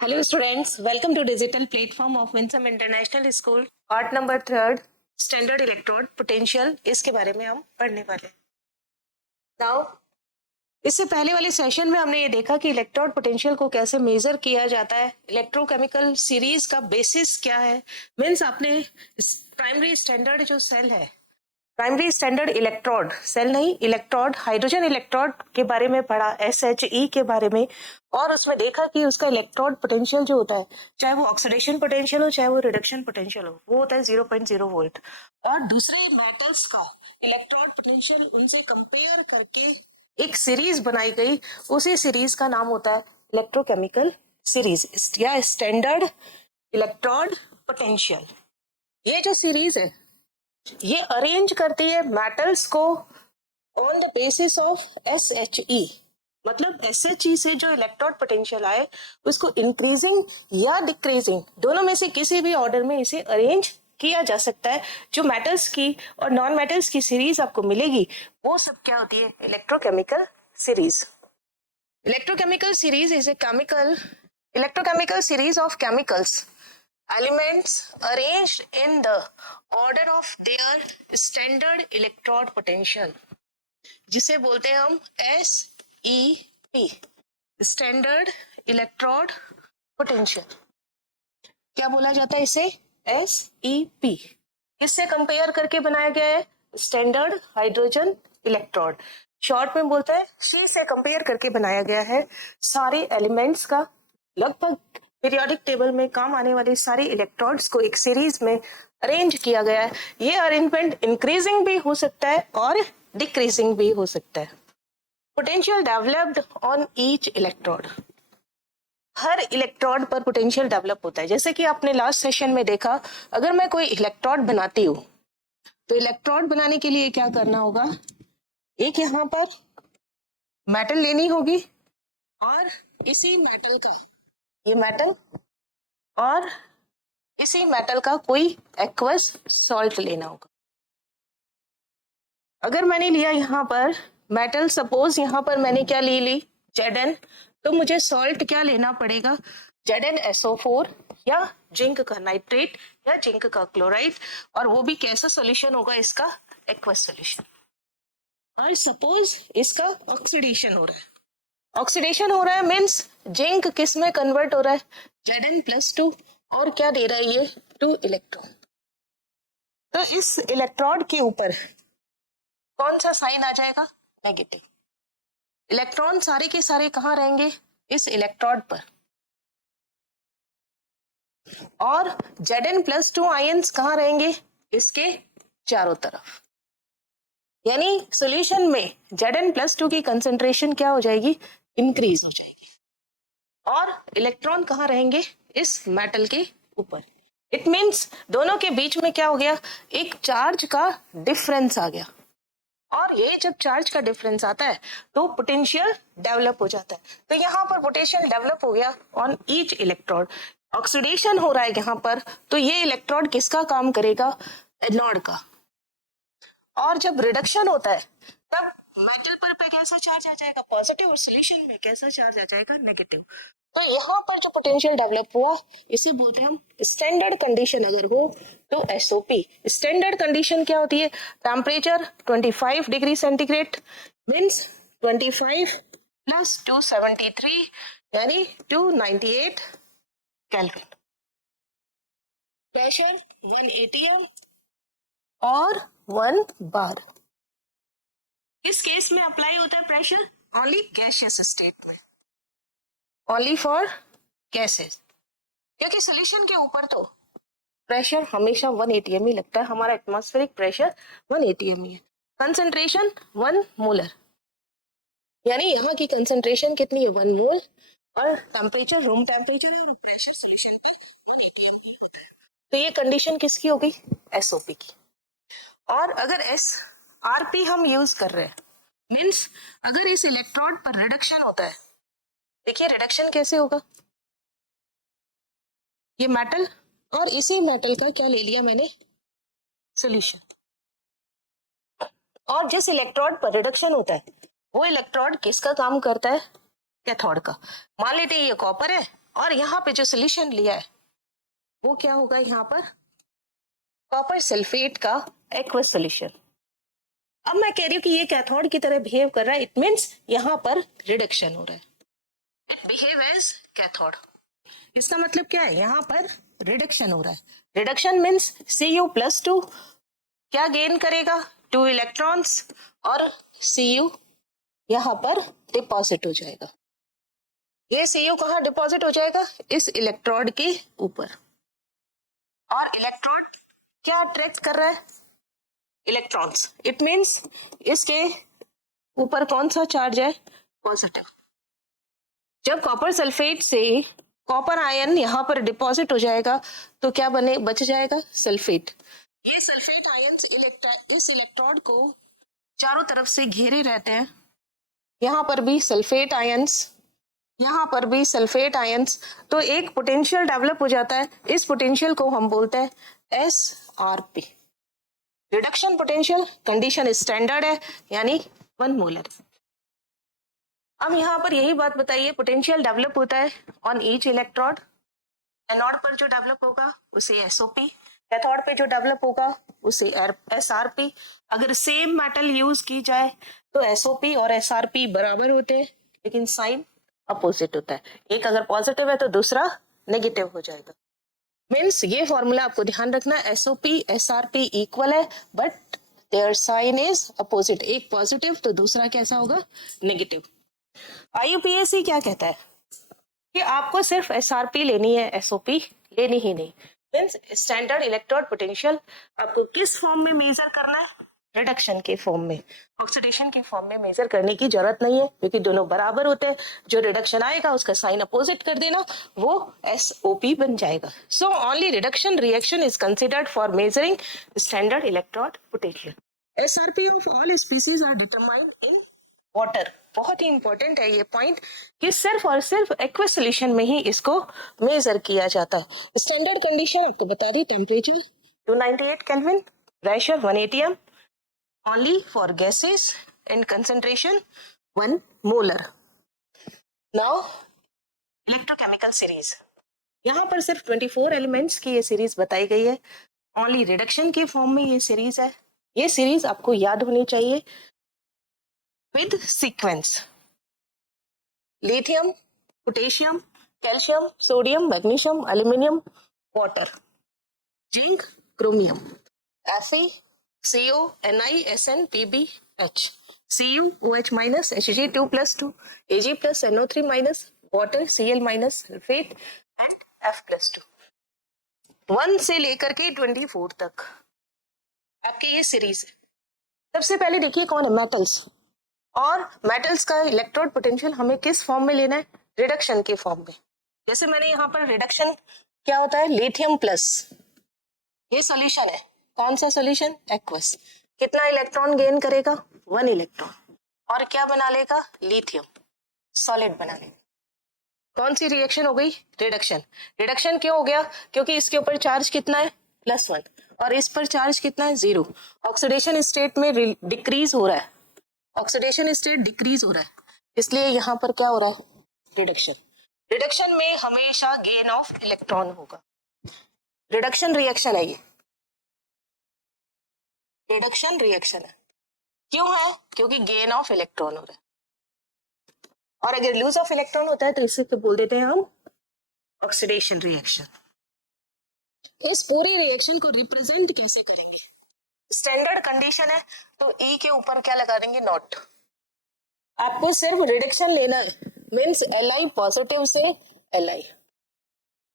Hello students, welcome to digital platform of Winsome International School. Part number 3 standard electrode potential, इसके बारे में हम पढ़ने वाले हैं. नाउ इससे पहले वाले सेशन में हमने ये देखा कि इलेक्ट्रोड पोटेंशियल को कैसे मेजर किया जाता है, इलेक्ट्रोकेमिकल सीरीज का बेसिस क्या है. मीन्स आपने प्राइमरी स्टैंडर्ड जो सेल है, प्राइमरी स्टैंडर्ड इलेक्ट्रोड सेल नहीं, इलेक्ट्रोड हाइड्रोजन इलेक्ट्रोड के बारे में पढ़ा, SHE के बारे में, और उसमें देखा कि उसका इलेक्ट्रोड पोटेंशियल जो होता है, चाहे वो ऑक्सीडेशन पोटेंशियल हो चाहे वो रिडक्शन पोटेंशियल हो, वो होता है 0.0 वोल्ट. और दूसरे मेटल्स का इलेक्ट्रोड पोटेंशियल उनसे कंपेयर करके एक सीरीज बनाई गई, उसी सीरीज का नाम होता है इलेक्ट्रोकेमिकल सीरीज या स्टैंडर्ड इलेक्ट्रोड पोटेंशियल. ये जो सीरीज है ये अरेंज करती है मेटल्स को on the basis of SHE. मतलब SHE से जो इलेक्ट्रोड पोटेंशियल आए उसको इंक्रीजिंग या डिक्रीजिंग दोनों में से किसी भी ऑर्डर में इसे अरेंज किया जा सकता है. जो मेटल्स की और नॉन मेटल्स की सीरीज आपको मिलेगी वो सब क्या होती है, electrochemical series. Electrochemical series is a chemical electrochemical series of chemicals elements arranged in the order of their standard electrode potential, जिसे बोलते हैं हम SEP, स्टैंडर्ड इलेक्ट्रोड पोटेंशियल. क्या बोला जाता है इसे, SEP. किससे कंपेयर करके बनाया गया है, स्टैंडर्ड हाइड्रोजन इलेक्ट्रोड. शॉर्ट में बोलता है C से कंपेयर करके बनाया गया है. सारे एलिमेंट्स का लगभग पीरियोडिक टेबल में काम आने वाले सारे इलेक्ट्रोड्स को एक सीरीज में अरेंज किया गया है. ये अरेंजमेंट इंक्रीजिंग भी हो सकता है और डिक्रीजिंग भी हो सकता है. Potential developed on each electrode, her electrode पर पोटेंशियल डेवलप होता है. जैसे कि आपने लास्ट सेशन में देखा, अगर मैं कोई इलेक्ट्रोड बनाती हूँ तो इलेक्ट्रोड बनाने के लिए क्या करना होगा, एक यहाँ पर मेटल लेनी होगी और इसी मेटल का, ये मेटल और इसी मेटल का कोई एक्वस सॉल्ट लेना होगा. अगर मैंने लिया यहाँ पर मेटल, सपोज यहाँ पर मैंने क्या ली Zn, तो मुझे सॉल्ट क्या लेना पड़ेगा, ZnSO4 या जिंक का नाइट्रेट या जिंक का क्लोराइड, और वो भी कैसा सॉल्यूशन होगा इसका, एक्वस सॉल्यूशन. और सपोज इसका ऑक्सीडेशन हो रहा है, ऑक्सीडेशन हो रहा है मीन्स जिंक किस में कन्वर्ट हो रहा है, Zn+2, और क्या दे रहा है ये, 2 इलेक्ट्रॉन. तो इस इलेक्ट्रोड के ऊपर कौन सा साइन आ जाएगा, नेगेटिव. इलेक्ट्रॉन सारे के सारे कहाँ रहेंगे, इस इलेक्ट्रोड पर, और Zn+2 आयंस कहाँ रहेंगे, इसके चारों तरफ. यानी सॉल्यूशन में Zn+2 की कंसेंट्रेशन क्या हो जाएगी, इंक्रीज हो जाएगी. और इलेक्ट्रॉन कहाँ रहेंगे, इस मेटल के ऊपर. इट मीन्स दोनों के बीच में क्या हो गया, एक चार्ज का डिफरेंस आ गया. और ये जब चार्ज का डिफरेंस आता है तो पोटेंशियल डेवलप हो जाता है. तो यहाँ पर पोटेंशियल डेवलप हो गया ऑन ईच इलेक्ट्रोड. ऑक्सीडेशन हो रहा है यहाँ पर, तो ये इलेक्ट्रोड किसका काम करेगा, एनोड का. और जब रिडक्शन होता है तब मेटल पर कैसा चार्ज आ जाएगा, पॉजिटिव, और सॉल्यूशन में कैसा चार्ज आ जाएगा, नेगेटिव. तो यहाँ पर जो पोटेंशियल डेवलप हुआ इसे बोलते हैं हम स्टैंडर्ड कंडीशन. अगर हो तो SOP. स्टैंडर्ड कंडीशन क्या होती है, temperature 25 degree centigrade means 25 plus 273 यानी 298 केल्विन. प्रेशर 1 atm और 1 बार. किस केस में अप्लाई होता है प्रेशर, ओनली गैसियस स्टेट में, ओनली फॉर गैसेस, क्योंकि सॉल्यूशन के ऊपर तो प्रेशर हमेशा 1 atm ही लगता है. हमारा एटमॉस्फेरिक प्रेशर 1 atm ही है. कंसंट्रेशन 1 मोलर, यानी यहाँ की कंसंट्रेशन कितनी है, 1 मोल, और टेम्परेचर रूम टेम्परेचर है और प्रेशर सॉल्यूशन पे 1 atm ही होता है. तो ये कंडीशन किसकी हो गई, SOP की. और अगर RP हम यूज कर रहे हैं मीन्स अगर इस इलेक्ट्रोड पर रिडक्शन होता है, देखिए रिडक्शन कैसे होगा, ये मेटल और इसी मेटल का क्या ले लिया मैंने, सॉल्यूशन. और जिस इलेक्ट्रोड पर रिडक्शन होता है वो इलेक्ट्रोड किसका काम करता है, कैथोड का. मान लेते हैं ये कॉपर है और यहाँ पे जो सोल्यूशन लिया है वो क्या होगा, यहाँ पर कॉपर सल्फेट का एक्वस सोल्यूशन। अब मैं कह रही हूँ कि ये कैथोड की तरह बिहेव कर रहा है, इट मीन्स यहाँ पर रिडक्शन हो रहा है, इट बिहेव एज कैथोड। इसका मतलब क्या है, यहाँ पर रिडक्शन हो रहा है। रिडक्शन मीन्स Cu+2 क्या गेन करेगा, 2 इलेक्ट्रॉन्स, और Cu यहाँ पर डिपॉजिट हो जाएगा। ये Cu कहाँ डिपॉजिट हो जाएगा, इस इलेक्ट्रोड के ऊपर। और इलेक्ट्रोड क्या अट्रैक्ट कर रहा है, इलेक्ट्रॉन्स, इट मीन्स इसके ऊपर कौन सा चार्ज है, पॉजिटिव। जब कॉपर सल्फेट से कॉपर आयन यहाँ पर डिपॉजिट हो जाएगा तो क्या बच जाएगा, सल्फेट। ये सल्फेट आयंस इस इलेक्ट्रोड को चारों तरफ से घेरे रहते हैं। यहाँ पर भी सल्फेट आयंस, यहाँ पर भी सल्फेट आयंस, तो एक पोटेंशियल डेवलप हो जाता है। इस पोटेंशियल को हम बोलते हैं SRP, reduction potential. Condition standard है, यानी 1 मोलर। अब यहाँ पर यही बात बताइए, पोटेंशियल डेवलप होता है ऑन ईच इलेक्ट्रोड। एनोड पर जो डेवलप होगा उसे SOP, कैथोड पे जो डेवलप होगा उसे SRP। अगर सेम मेटल यूज की जाए तो SOP और SRP बराबर होते हैं, लेकिन साइन अपोजिट होता है। एक अगर पॉजिटिव है तो दूसरा नेगेटिव हो जाएगा। मीन्स ये फॉर्मूला आपको ध्यान रखना, SOP SRP इक्वल है but their sign is opposite, एक पॉजिटिव तो दूसरा कैसा होगा, नेगेटिव। IUPAC क्या कहता है कि आपको सिर्फ SRP लेनी है, SOP लेनी ही नहीं। मीन्स स्टैंडर्ड इलेक्ट्रोड पोटेंशियल आपको किस फॉर्म में मेजर करना है, रिडक्शन के फॉर्म में। ऑक्सीडेशन के फॉर्म में मेजर करने की जरूरत नहीं है, क्योंकि दोनों बराबर होते हैं। जो रिडक्शन आएगा उसका साइन अपोजिट कर देना, वो SOP बन जाएगा। So only reduction reaction is considered for measuring standard electrode potential. SRP of all species are determined in water. बहुत ही इंपॉर्टेंट है ये पॉइंट कि सिर्फ और सिर्फ एक्वस सॉल्यूशन में ही इसको मेजर किया जाता है। स्टैंडर्ड कंडीशन आपको बता दी, temperature 298 kelvin, pressure 180 m, only for gases and concentration 1 molar. Now electrochemical series, यहाँ पर सिर्फ 24 एलिमेंट्स की ये सीरीज बताई गई है। ओनली रिडक्शन के फॉर्म में ये सीरीज है। ये सीरीज आपको याद होनी चाहिए with sequence: lithium, potassium, calcium, sodium, magnesium, aluminium, water, zinc, chromium, Fe, CO, Ni, Sn, Pb, H, Cu, OH minus, Hg2+2, Ag plus, NO3 minus, water, Cl minus, sulfate and F+2। 1 से लेकर के 24 तक आपके ये series है। सबसे पहले देखिए कौन है, मेटल्स। और मेटल्स का इलेक्ट्रोड पोटेंशियल हमें किस फॉर्म में लेना है, रिडक्शन के फॉर्म में। जैसे मैंने यहाँ पर रिडक्शन क्या होता है, लिथियम प्लस, ये सॉल्यूशन है, कौन सा सॉल्यूशन, एक्वस। कितना इलेक्ट्रॉन गेन करेगा, 1 इलेक्ट्रॉन, और क्या बना लेगा, लिथियम सॉलिड बना लेगा। कौन सी रिएक्शन हो गई, रिडक्शन। रिडक्शन क्यों हो गया, क्योंकि इसके ऊपर चार्ज कितना है, +1, और इस पर चार्ज कितना है, 0। ऑक्सीडेशन स्टेट में डिक्रीज हो रहा है, ऑक्सीडेशन स्टेट डिक्रीज हो रहा है, इसलिए यहाँ पर क्या हो रहा है, रिडक्शन। रिडक्शन में हमेशा गेन ऑफ इलेक्ट्रॉन होगा। रिडक्शन रिएक्शन है ये, रिडक्शन रिएक्शन है। क्यों है, क्योंकि गेन ऑफ इलेक्ट्रॉन हो रहा है। और अगर लूज ऑफ इलेक्ट्रॉन होता है तो इसे तो बोल देते हैं हम ऑक्सीडेशन रिएक्शन। इस पूरे रिएक्शन को रिप्रेजेंट कैसे करेंगे, स्टैंडर्ड कंडीशन है तो E के ऊपर क्या लगा देंगे, नॉट। आपको सिर्फ रिडक्शन लेना है, मीन्स Li पॉजिटिव से Li।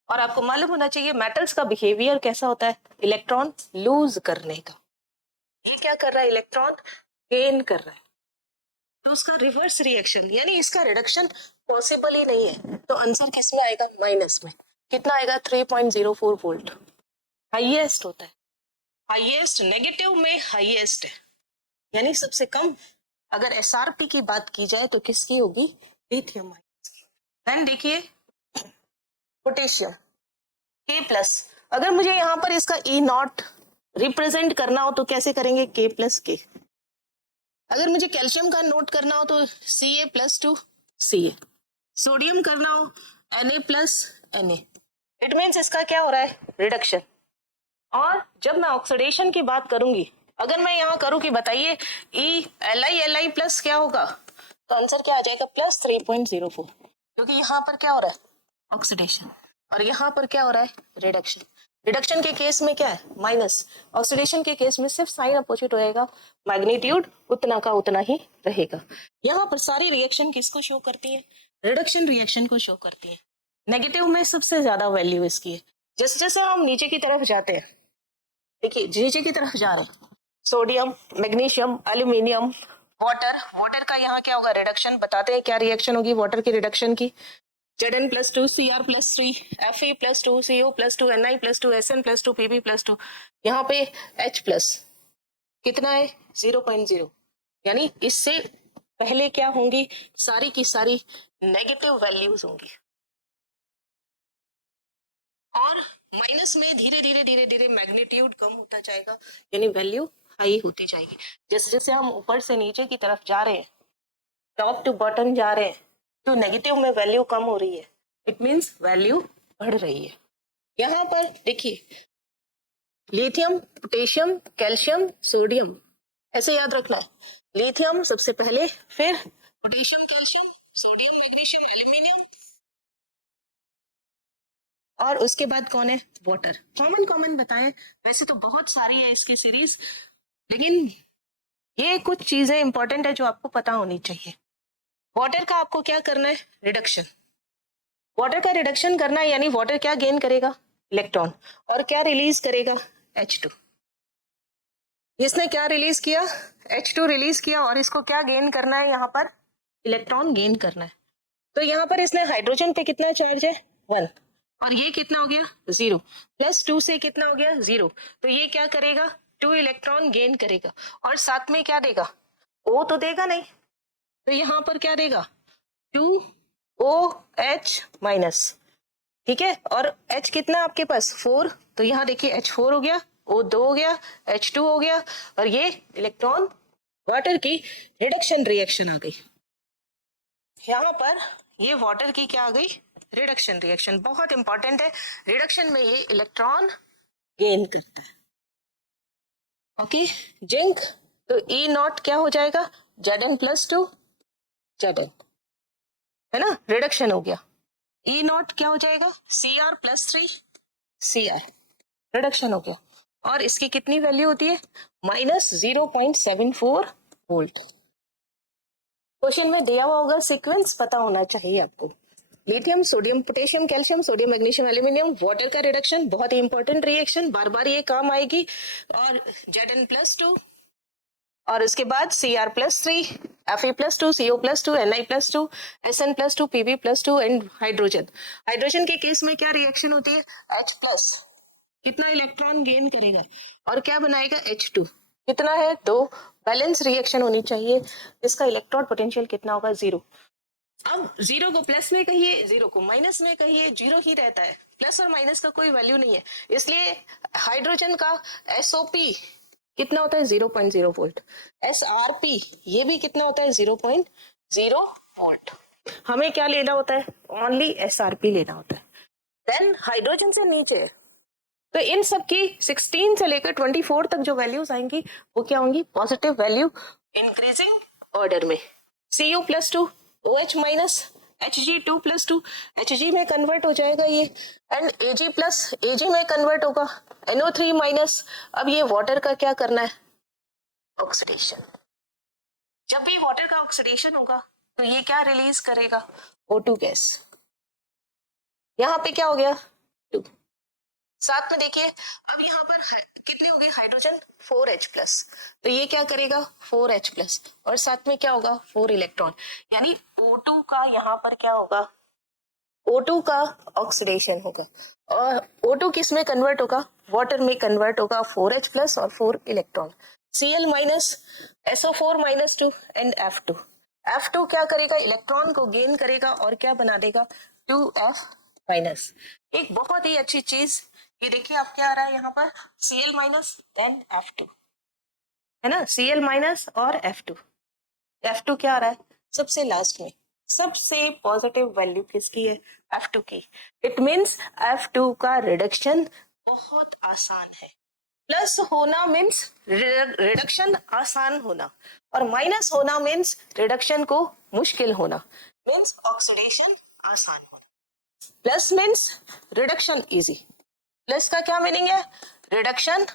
और आपको मालूम होना चाहिए मेटल्स का बिहेवियर कैसा होता है, इलेक्ट्रॉन लूज करने का। ये क्या कर रहा है, इलेक्ट्रॉन गेन कर रहा है, तो उसका रिवर्स रिएक्शन, यानी इसका रिडक्शन पॉसिबल ही नहीं है। तो आंसर किस में आएगा, माइनस में। कितना आएगा, 3.04 वोल्ट, हाईएस्ट होता है। हाईएस्ट नेगेटिव में हाईएस्ट है, यानी सबसे कम। अगर SRP की बात की जाए तो किसकी होगी, लिथियम आयन की। देन देखिए पोटेशियम K+। अगर मुझे यहाँ पर इसका E0 रिप्रेजेंट करना हो तो कैसे करेंगे, K+K। अगर मुझे कैल्शियम का नोट करना हो तो Ca+2 Ca। सोडियम करना हो Na plus Na, it means इसका क्या हो रहा है, रिडक्शन। और जब मैं ऑक्सीडेशन की बात करूंगी, अगर मैं यहाँ करूँ कि बताइए Li प्लस क्या होगा, तो आंसर क्या आ जाएगा, प्लस 3.04, क्योंकि यहाँ पर क्या हो रहा है, ऑक्सीडेशन, और यहाँ पर क्या हो रहा है, रिडक्शन। रिडक्शन के केस में क्या है, माइनस, ऑक्सीडेशन के केस में सिर्फ साइन अपोजिट होएगा, मैग्नीट्यूड उतना का उतना ही रहेगा। यहाँ पर सारी रिएक्शन किसको शो करती है, रिडक्शन रिएक्शन को शो करती है। नेगेटिव में सबसे ज्यादा वैल्यू इसकी है। जैसे जैसे हम नीचे की तरफ जाते हैं, देखिए नीचे की तरफ जा रहे हैं, sodium, magnesium, aluminium, water, water का यहाँ क्या होगा, रिडक्शन। बताते हैं क्या रिएक्शन होगी वाटर की रिडक्शन की, Zn plus 2 Cr plus 3 Fe plus 2 Co plus 2 Ni plus 2 Sn plus 2 Pb plus 2, यहाँ पे H प्लस कितना है, 0.0, यानी इससे पहले क्या होंगी, सारी की सारी नेगेटिव वैल्यूज होंगी, और माइनस में धीरे धीरे धीरे धीरे मैग्नीट्यूड कम होता जाएगा, यानी वैल्यू हाई होती जाएगी। जैसे जैसे हम ऊपर से नीचे की तरफ जा रहे हैं, टॉप टू बॉटम जा रहे हैं, तो नेगेटिव में वैल्यू कम हो रही है, इट मीन्स वैल्यू बढ़ रही है। यहाँ पर देखिए लिथियम, पोटेशियम, कैल्शियम, सोडियम, ऐसे याद रखना है, लिथियम सबसे पहले, फिर potassium, calcium, sodium, magnesium, aluminium, और उसके बाद कौन है, वाटर। कॉमन कॉमन बताएं, वैसे तो बहुत सारी है इसकी सीरीज, लेकिन ये कुछ चीजें इंपॉर्टेंट है जो आपको पता होनी चाहिए। वाटर का आपको क्या करना है, रिडक्शन। वाटर का रिडक्शन करना है, यानी वाटर क्या गेन करेगा, इलेक्ट्रॉन, और क्या रिलीज करेगा, H2। इसने क्या रिलीज किया, H2 रिलीज किया, और इसको क्या गेन करना है, यहाँ पर इलेक्ट्रॉन गेन करना है। तो यहाँ पर इसने हाइड्रोजन पे कितना चार्ज है, 1, और ये कितना हो गया, 0, प्लस 2 से कितना हो गया, 0, तो ये क्या करेगा, 2 इलेक्ट्रॉन गेन करेगा, और साथ में क्या देगा, O तो देगा नहीं, तो यहाँ पर क्या देगा, 2OH माइनस, ठीक है, और H कितना आपके पास, 4, तो यहाँ देखिए H4 हो गया, O2 हो गया, H2 हो गया, और ये इलेक्ट्रॉन वाटर की रिडक्शन रिएक्शन आ गई। यहाँ पर ये वाटर की क्या आ गई, रिडक्शन रिएक्शन, बहुत इंपॉर्टेंट है। रिडक्शन में ये इलेक्ट्रॉन गेन करता है, ओके। जिंक, तो E0 क्या हो जाएगा, Zn प्लस 2 Zn, है ना, रिडक्शन हो गया। E0 क्या हो जाएगा, Cr प्लस 3 Cr, रिडक्शन हो गया, और इसकी कितनी वैल्यू होती है, माइनस 0.74 वोल्ट। क्वेश्चन में दिया हुआ होगा, सीक्वेंस पता होना चाहिए आपको। Lithium, sodium, potassium, calcium, sodium, magnesium, aluminium, water का रिडक्शन, बहुत ही इंपॉर्टेंट रिएक्शन, बार बार ये काम आएगी। और Zn प्लस 2, और उसके बाद Cr plus 3, Fe plus 2, Co plus 2, Ni plus 2, Sn plus 2, Pb plus 2, and hydrogen. Hydrogen के केस में क्या रिएक्शन होती है, H प्लस कितना इलेक्ट्रॉन गेन करेगा, और क्या बनाएगा, H2, कितना है, 2, बैलेंस रिएक्शन होनी चाहिए, इसका इलेक्ट्रॉन पोटेंशियल कितना होगा, 0। अब 0 को प्लस में कहिए, 0 को माइनस में कहिए, 0 ही रहता है, प्लस और माइनस का कोई वैल्यू नहीं है, इसलिए हाइड्रोजन का SOP कितना होता है, 0.0 वोल्ट। SRP ये भी कितना होता है, 0.0 वोल्ट। हमें क्या लेना होता है, ओनली SRP लेना होता है। देन हाइड्रोजन से नीचे, तो इन सब की 16 से लेकर 24 तक जो वैल्यूज आएंगी वो क्या होंगी, पॉजिटिव वैल्यू इंक्रीजिंग ऑर्डर में। Cu plus 2, OH minus, Hg2 plus 2, Hg में कन्वर्ट हो जाएगा ये, एंड Ag प्लस Ag में कन्वर्ट होगा, NO3 माइनस। अब ये वाटर का क्या करना है, ऑक्सीडेशन। जब भी वाटर का ऑक्सीडेशन होगा तो ये क्या रिलीज करेगा, O2 गैस। यहाँ पे क्या हो गया, 2, साथ में देखिए, अब यहाँ पर कितने हो गए हाइड्रोजन, 4H प्लस, तो ये क्या करेगा, 4H प्लस, और साथ में क्या होगा, 4 इलेक्ट्रॉन, यानी O2 का यहाँ पर क्या होगा, O2 का ऑक्सीडेशन होगा, और O2 किस में कन्वर्ट होगा, वाटर में कन्वर्ट होगा, 4H प्लस और 4 electron, Cl minus, SO4 minus 2 and F2। F2 क्या करेगा, इलेक्ट्रॉन को गेन करेगा, और क्या बना देगा, 2F माइनस। एक बहुत ही अच्छी चीज, ये देखिए आप क्या आ रहा है यहाँ पर, Cl माइनस देन F2, है ना, Cl माइनस और F2। F2 क्या आ रहा है सबसे लास्ट में, सबसे पॉजिटिव वैल्यू किसकी है? F2 की। इट मीन्स F2 का रिडक्शन बहुत आसान है। प्लस होना मीन्स रिडक्शन आसान होना, और माइनस होना मीन्स रिडक्शन को मुश्किल होना, मीन्स ऑक्सीडेशन आसान होना। Plus means reduction easy. Plus का क्या मीनिंग है? रिडक्शन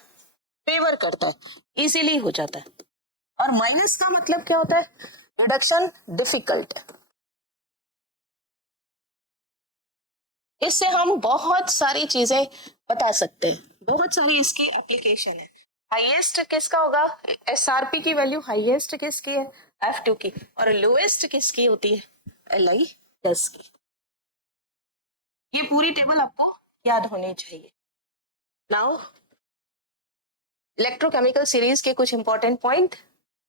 फेवर करता है, इजीली हो जाता है। और माइनस का मतलब क्या होता है? Reduction difficult. इससे हम बहुत सारी चीजें बता सकते हैं, बहुत सारी इसकी एप्लीकेशन है। हाईएस्ट किसका होगा? एसआरपी की वैल्यू हाईएस्ट किसकी है? F2 की। और लोएस्ट किसकी होती है? LI+ की। ये पूरी टेबल आपको याद होनी चाहिए। नाउ इलेक्ट्रोकेमिकल सीरीज के कुछ इंपॉर्टेंट पॉइंट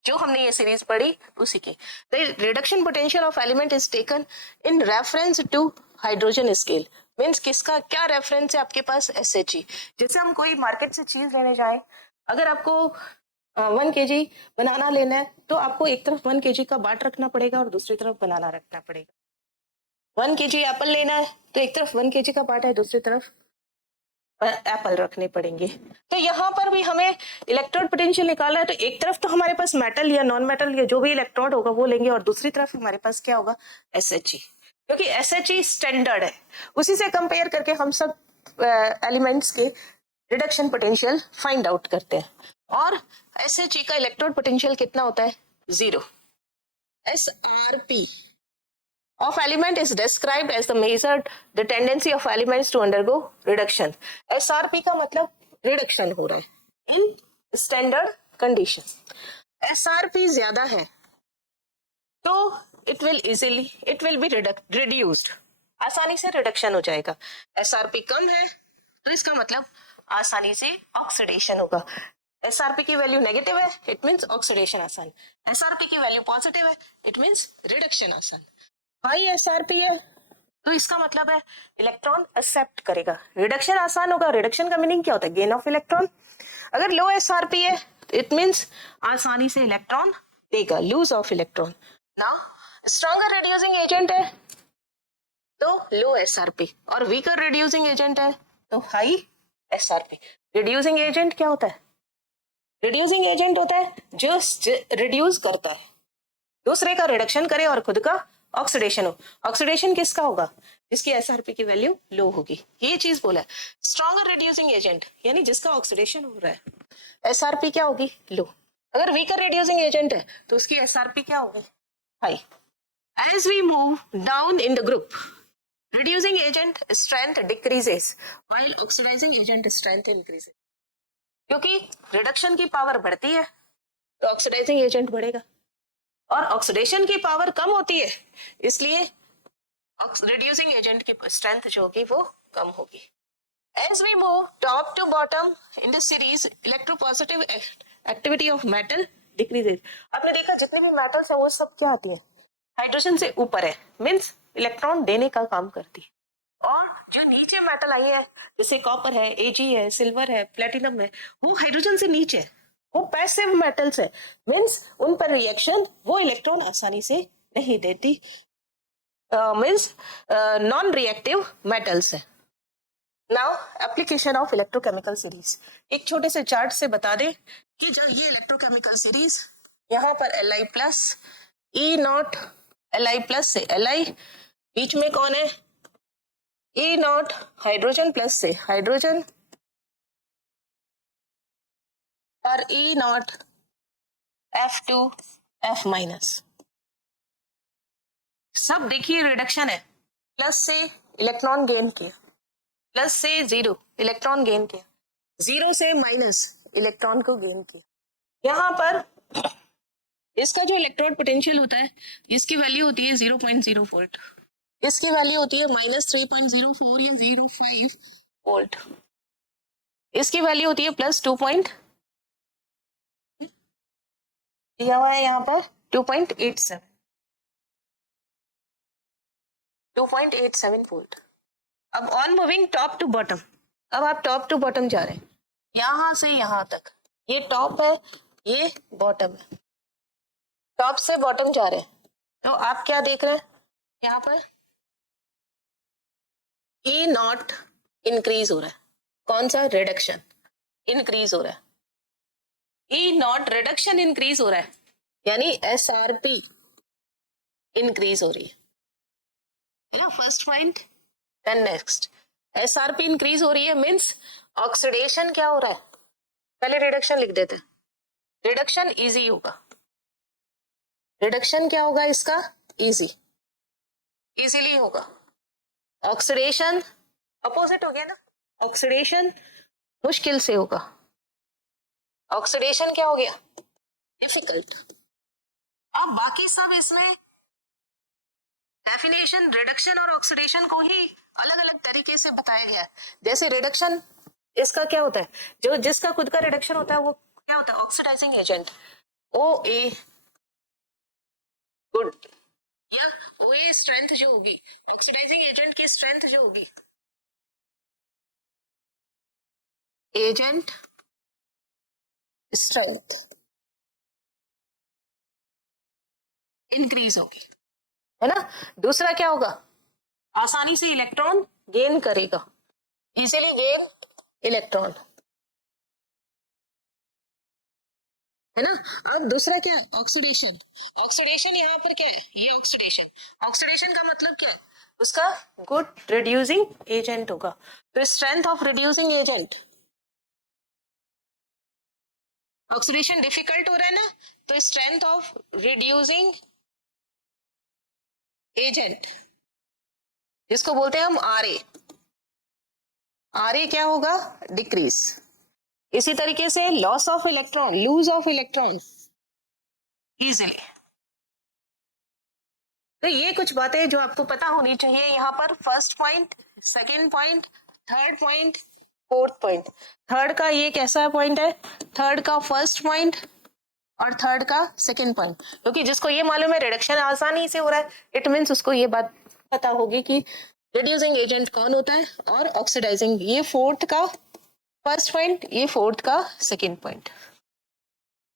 जो हमने ये सीरीज पढ़ी उसी की। The reduction potential of element is taken in reference to hydrogen scale. Means किसका क्या रेफरेंस है आपके पास? SHG। जैसे हम कोई मार्केट से चीज लेने जाए, अगर आपको 1 kg बनाना लेना है तो आपको एक तरफ 1 kg का बाट रखना पड़ेगा और दूसरी तरफ बनाना रखना पड़ेगा। 1 kg एप्पल लेना है तो एक तरफ 1 kg का बाट है, दूसरी तरफ एप्पल रखने पड़ेंगे। तो यहाँ पर भी हमें इलेक्ट्रोड पोटेंशियल निकालना है, तो एक तरफ तो हमारे पास मेटल या नॉन मेटल या जो भी इलेक्ट्रोड होगा वो लेंगे, और दूसरी तरफ हमारे पास क्या होगा? SHG। क्योंकि SHG स्टैंडर्ड है, उसी से कंपेयर करके हम सब एलिमेंट्स के रिडक्शन पोटेंशियल फाइंड आउट करते हैं। और SHG का इलेक्ट्रोड पोटेंशियल कितना होता है? 0। SRP of element is described as the measured the tendency of elements to undergo reduction। SRP का मतलब रिडक्शन हो रहा है इन स्टैंडर्ड कंडीशन। SRP ज्यादा है तो इट विल बी रिड्यूस्ड, आसानी से रिडक्शन हो जाएगा। SRP कम है तो इसका मतलब आसानी से ऑक्सीडेशन होगा। SRP की वैल्यू नेगेटिव है, इट मीन्स ऑक्सीडेशन आसान। SRP की वैल्यू पॉजिटिव है, इट मीन्स रिडक्शन आसान। हाई SRP है तो इसका मतलब है इलेक्ट्रॉन एक्सेप्ट करेगा, रिडक्शन आसान होगा। रिडक्शन का मीनिंग क्या होता है? Gain of electron. अगर लो SRP है इट मीन्स आसानी से इलेक्ट्रॉन देगा, लूज ऑफ इलेक्ट्रॉन ना। स्ट्रॉन्गर रिड्यूसिंग एजेंट है तो लो SRP, और वीकर रिड्यूसिंग एजेंट है तो हाई SRP। रिड्यूसिंग एजेंट क्या होता है? रिड्यूसिंग एजेंट होता है जो रिड्यूस करता है, दूसरे का रिडक्शन करे और खुद का ऑक्सीडेशन हो। ऑक्सीडेशन किसका होगा? जिसकी SRP की वैल्यू लो होगी, ये चीज बोला है। स्ट्रॉन्गर रिड्यूसिंग एजेंट यानी जिसका ऑक्सीडेशन हो रहा है, SRP क्या होगी? लो। अगर वीकर रिड्यूसिंग एजेंट है तो उसकी SRP क्या होगी? High. As we move down in the group, reducing agent strength decreases while oxidizing agent strength increases. क्योंकि रिडक्शन की पावर बढ़ती है तो ऑक्सीडाइजिंग एजेंट बढ़ेगा, और ऑक्सीडेशन की पावर कम होती है इसलिए रिड्यूसिंग एजेंट की स्ट्रेंथ जो होगी वो कम होगी। As we move top to bottom in the series, electropositive activity of metal decreases। आपने देखा जितने भी मेटल्स है वो सब क्या आती है? हाइड्रोजन से ऊपर है, मीन्स इलेक्ट्रॉन देने का काम करती है। और जो नीचे मेटल आई है जैसे कॉपर है, Ag है, सिल्वर है, प्लेटिनम है, वो हाइड्रोजन से नीचे है, वो पैसिव मेटल्स है, मीन्स उन पर रिएक्शन वो इलेक्ट्रॉन आसानी से नहीं देती, मीन्स नॉन रिएक्टिव मेटल्स है। Now application of electrochemical series. एक छोटे से चार्ट से बता दे कि जब ये इलेक्ट्रोकेमिकल सीरीज यहाँ पर Li+, E0 Li+ से Li, बीच में कौन है? E0 हाइड्रोजन प्लस से हाइड्रोजन, और E0 F2 F-। सब देखिए रिडक्शन है, प्लस से इलेक्ट्रॉन गेन किया, प्लस से 0 इलेक्ट्रॉन गेन किया, 0 से माइनस इलेक्ट्रॉन को गेन किया। यहाँ पर इसका जो इलेक्ट्रोड पोटेंशियल होता है इसकी वैल्यू होती है 0.0 वोल्ट, इसकी वैल्यू होती है -3.04 या 0.5 वोल्ट, इसकी वैल्यू होती है +2 दिया हुआ है यहाँ पर 2.87 वोल्ट। अब on moving top to bottom, अब आप टॉप टू बॉटम जा रहे हैं, यहां से यहां तक, ये टॉप है ये बॉटम है, टॉप से बॉटम जा रहे हैं, तो आप क्या देख रहे हैं? यहाँ पर ई नॉट इंक्रीज हो रहा है, कौन सा? रिडक्शन इंक्रीज हो रहा है, ई नॉट रिडक्शन इंक्रीज हो रहा है, यानी एसआरपी इंक्रीज हो रही है, first point. Then next, SRP increase हो रही है मीन्स ऑक्सीडेशन क्या हो रहा है, पहले रिडक्शन लिख देते हैं, रिडक्शन इजी होगा, रिडक्शन क्या होगा इसका? इजी, इजीली होगा। ऑक्सीडेशन अपोजिट हो गया ना, ऑक्सीडेशन मुश्किल से होगा, ऑक्सीडेशन क्या हो गया? डिफिकल्ट। अब बाकी सब इसमें डेफिनेशन रिडक्शन और ऑक्सीडेशन को ही अलग अलग तरीके से बताया गया है। जैसे रिडक्शन इसका क्या होता है, जो जिसका खुद का रिडक्शन होता है वो क्या होता है? Oxidizing agent, O A good, या ओ ए स्ट्रेंथ जो होगी, ऑक्सीडाइजिंग एजेंट की स्ट्रेंथ जो होगी, एजेंट स्ट्रेंथ इंक्रीज होगी, है ना। दूसरा क्या होगा? आसानी से इलेक्ट्रॉन गेन करेगा, इजीली गेन इलेक्ट्रॉन, है ना। अब दूसरा क्या? ऑक्सीडेशन। ऑक्सीडेशन यहाँ पर क्या है? ये ऑक्सीडेशन, ऑक्सीडेशन का मतलब क्या है? उसका गुड रिड्यूसिंग एजेंट होगा, तो strength of reducing agent, oxidation difficult हो रहा है ना, तो स्ट्रेंथ ऑफ रिड्यूसिंग एजेंट जिसको बोलते हैं हम आर ए, आर ए क्या होगा? डिक्रीज। इसी तरीके से loss of electron, lose of electron easily. तो ये कुछ बातें जो आपको पता होनी चाहिए यहाँ पर, first point, second point, third point, fourth point. Third का ये कैसा पॉइंट है? थर्ड का फर्स्ट पॉइंट और थर्ड का सेकेंड पॉइंट, क्योंकि जिसको ये मालूम है रिडक्शन आसानी से हो रहा है, इट मीन्स उसको ये बात पता होगी कि रिड्यूसिंग एजेंट कौन होता है और ऑक्सीडाइजिंग। ये फोर्थ का फर्स्ट पॉइंट, ये फोर्थ का सेकेंड पॉइंट,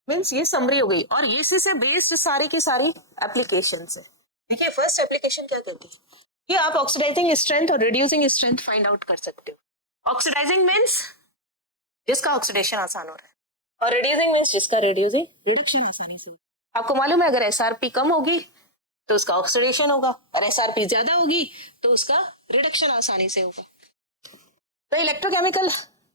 मीन्स ये समरी हो गई। और इसी से बेस्ड सारी की सारी एप्लीकेशन है। देखिए फर्स्ट एप्लीकेशन क्या कहती है कि आप ऑक्सीडाइजिंग स्ट्रेंथ और रिड्यूसिंग स्ट्रेंथ फाइंड आउट कर सकते हो। ऑक्सीडाइजिंग मीन्स जिसका ऑक्सीडेशन आसान हो रहा है, और रिड्यूसिंग मीन्स जिसका रिडक्शन आसानी से। आपको मालूम है अगर एसआरपी कम होगी तो उसका ऑक्सीडेशन होगा, और एसआरपी ज्यादा होगी तो उसका रिडक्शन आसानी से होगा। तो electrochemical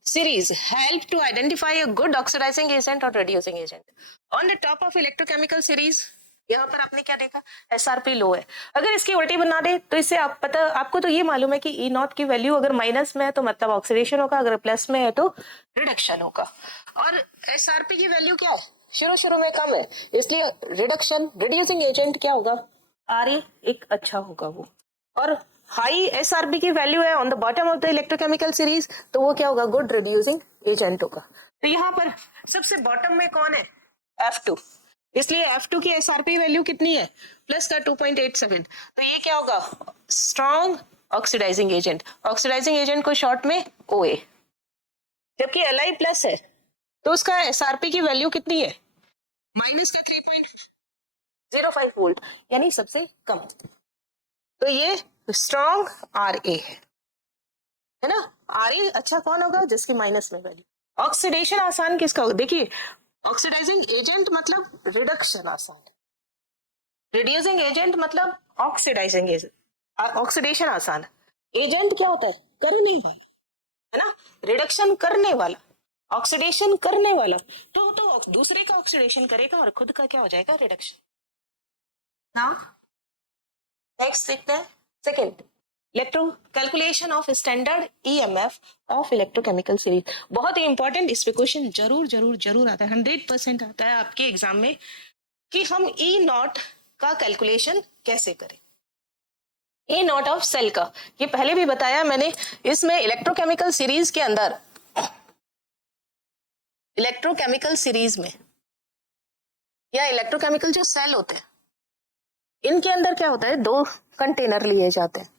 series help to identify a good oxidizing agent or reducing agent. On the top of electrochemical series, यहाँ पर आपने क्या देखा? SRP लो है। अगर इसकी उल्टी बना दे तो इससे आपको तो ये मालूम है कि E नॉट की वैल्यू अगर माइनस में है तो मतलब ऑक्सीडेशन होगा, अगर प्लस में है तो रिडक्शन होगा। और SRP की वैल्यू क्या है? शुरू में कम है, इसलिए रिड्यूसिंग एजेंट क्या होगा? RA एक अच्छा होगा वो। और हाई एसआरपी की वैल्यू है on the bottom of the electrochemical series, तो वो क्या होगा? गुड रिड्यूसिंग एजेंट होगा। तो यहाँ पर सबसे बॉटम में कौन है? F2, इसलिए F2 की एसआरपी वैल्यू कितनी है? प्लस का 2.87, तो ये क्या होगा? Strong oxidizing agent. Oxidizing agent को शॉर्ट में OA। जबकि Li प्लस है तो उसका एसआरपी की वैल्यू कितनी है? माइनस का 3.05 वोल्ट, यानी सबसे कम। तो ये स्ट्रॉन्ग RA है ना। RA अच्छा कौन होगा? जिसकी माइनस में वैल्यू। ऑक्सीडेशन आसान किसका होगा? देखिए ऑक्सीडाइजिंग एजेंट मतलब रिडक्शन आसान, रिड्यूसिंग एजेंट मतलब ऑक्सीडाइजिंग एजेंट, ऑक्सीडेशन आसान। एजेंट क्या होता है? करने वाला, है ना, रिडक्शन करने वाला, ऑक्सीडेशन करने वाला। तो दूसरे का ऑक्सीडेशन करेगा और खुद का क्या हो जाएगा? रिडक्शन। ना नेक्स्ट देखते हैं second, electro calculation of standard EMF of electrochemical series. बहुत ही इंपॉर्टेंट, इस पे क्वेश्चन जरूर आता है, 100% आता है आपके एग्जाम में कि हम ई नॉट का कैलकुलेशन कैसे करें। ई नॉट ऑफ सेल का ये पहले भी बताया मैंने। इसमें इलेक्ट्रोकेमिकल सीरीज के अंदर, इलेक्ट्रोकेमिकल सीरीज में या इलेक्ट्रोकेमिकल जो सेल होते हैं इनके अंदर क्या होता है? दो कंटेनर लिए जाते हैं।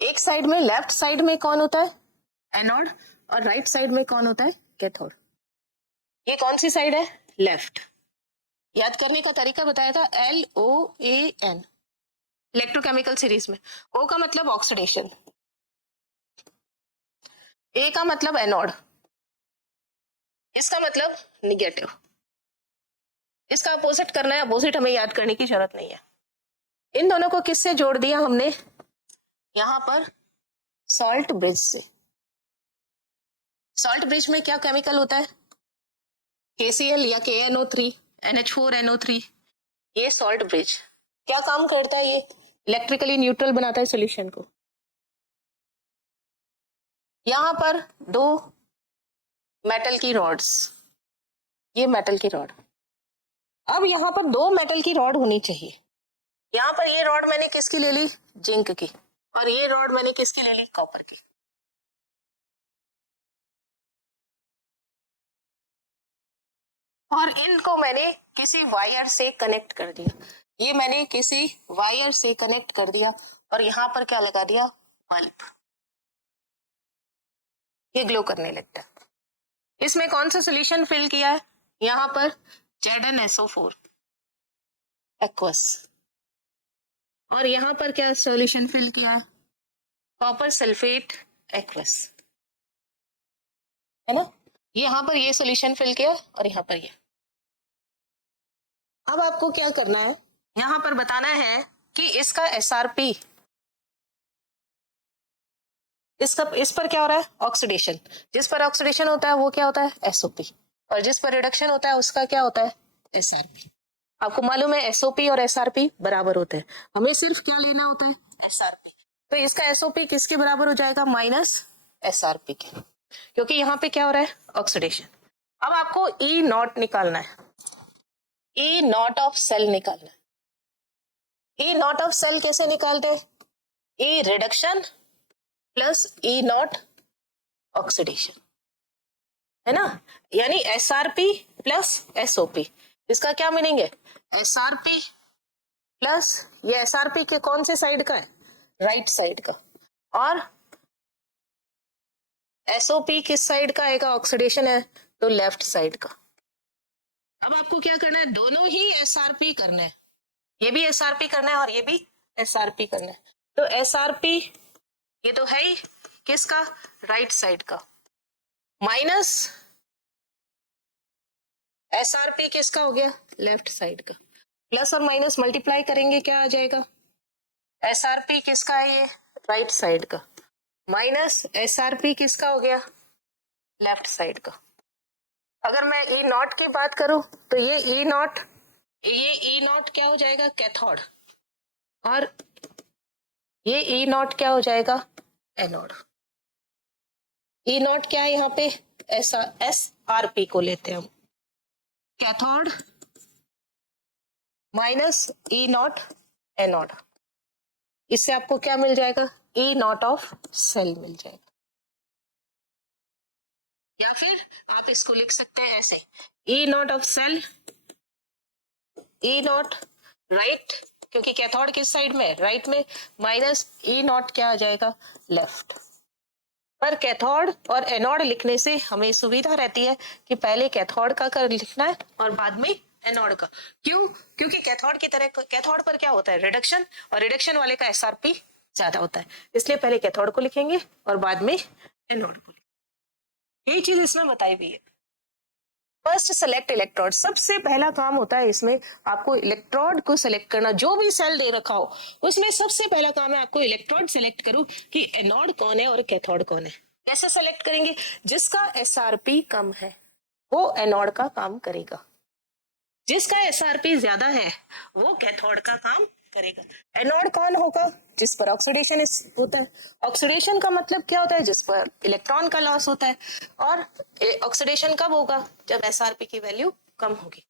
एक साइड में, लेफ्ट साइड में कौन होता है? एनोड, और राइट साइड में कौन होता है? कैथोड। ये कौन सी साइड है? लेफ्ट। याद करने का तरीका बताया था, LOAN, इलेक्ट्रोकेमिकल सीरीज में। O का मतलब ऑक्सीडेशन, A का मतलब एनोड, इसका मतलब निगेटिव। इसका अपोजिट करना है, अपोजिट हमें याद करने की जरूरत नहीं है। इन दोनों को किससे जोड़ दिया हमने, यहां पर सॉल्ट ब्रिज से। सॉल्ट ब्रिज में क्या केमिकल होता है, KCl या KNO3, NH4NO3। ये सॉल्ट ब्रिज क्या काम करता है, ये इलेक्ट्रिकली न्यूट्रल बनाता है सॉल्यूशन को। यहां पर दो मेटल की रॉड्स, ये मेटल की रॉड, अब यहां पर दो मेटल की रॉड होनी चाहिए। यहां पर ये रॉड मैंने किसकी ले ली, जिंक की, और ये रॉड मैंने किसकी ले ली, कॉपर की। और इनको मैंने किसी वायर से कनेक्ट कर दिया, ये मैंने किसी वायर से कनेक्ट कर दिया, और यहां पर क्या लगा दिया, बल्ब, ये ग्लो करने लगता है। इसमें कौन सा सोल्यूशन फिल किया है, यहां पर ZnSO4 एक्वस, और यहां पर क्या सॉल्यूशन फिल किया है, कॉपर सल्फेट एक्वस, है ना। यहां पर ये सॉल्यूशन फिल किया और यहां पर ये। अब आपको क्या करना है, यहां पर बताना है कि इसका SRP, इसका इस पर क्या हो रहा है, ऑक्सीडेशन। जिस पर ऑक्सीडेशन होता है वो क्या होता है, SOP, और जिस पर रिडक्शन होता है उसका क्या होता है, SRP। आपको मालूम है SOP और SRP बराबर होते हैं, हमें सिर्फ क्या लेना होता है, SRP। तो इसका SOP किसके बराबर हो जाएगा, माइनस SRP के, क्योंकि यहाँ पे क्या हो रहा है, ऑक्सीडेशन। अब आपको E0 निकालना है, E0 ऑफ सेल निकालना है। E0 ऑफ सेल कैसे निकालते हैं, E reduction plus E0 oxidation, है ना, यानी SRP प्लस SOP। इसका क्या मीनिंग है, SRP प्लस, ये SRP के कौन से साइड का है, राइट साइड का, और SOP किस साइड का आएगा, ऑक्सीडेशन है तो लेफ्ट साइड का। अब आपको क्या करना है, दोनों ही SRP करना है, ये भी SRP करना है और ये भी SRP करना है। तो SRP ये तो है ही किसका, राइट साइड का, माइनस SRP किसका हो गया, लेफ्ट साइड का। प्लस और माइनस मल्टीप्लाई करेंगे क्या आ जाएगा, SRP किसका है, ये राइट साइड का, माइनस SRP किसका हो गया, लेफ्ट साइड का। अगर मैं E0 की बात करूं तो ये E0 क्या हो जाएगा, कैथोड, और ये E0 क्या हो जाएगा, एनोड। E0 क्या है यहाँ पे, SRP को लेते हैं हम, कैथोड माइनस E0 एनोड। इससे आपको क्या मिल जाएगा, E0 ऑफ सेल मिल जाएगा। या फिर आप इसको लिख सकते हैं ऐसे, E0 of cell, E0 right, क्योंकि कैथोड किस साइड में, राइट में, माइनस E0 क्या आ जाएगा, लेफ्ट। पर कैथोड और एनोड लिखने से हमें सुविधा रहती है कि पहले कैथोड का कर लिखना है और बाद में एनोड का। क्यों, क्योंकि कैथोड की तरह, कैथोड पर क्या होता है, रिडक्शन, और रिडक्शन वाले का SRP ज्यादा होता है, इसलिए पहले कैथोड को लिखेंगे और बाद में एनोड को। यही चीज इसमें बताई हुई है। फर्स्ट सेलेक्ट इलेक्ट्रोड, सबसे पहला काम होता है इसमें आपको इलेक्ट्रोड को सेलेक्ट करना। जो भी सेल दे रखा हो उसमें सबसे पहला काम है आपको इलेक्ट्रोड सेलेक्ट करो कि एनोड कौन है और कैथोड कौन है। कैसे सेलेक्ट करेंगे, जिसका SRP कम है वो एनोड का काम करेगा, जिसका SRP ज्यादा है वो कैथोड का काम करेगा। एनोड कौन होगा, जिस पर ऑक्सीडेशन होता है। ऑक्सीडेशन का मतलब क्या होता है, जिस पर इलेक्ट्रॉन का लॉस होता है, और ऑक्सीडेशन कब होगा, जब SRP की वैल्यू कम होगी।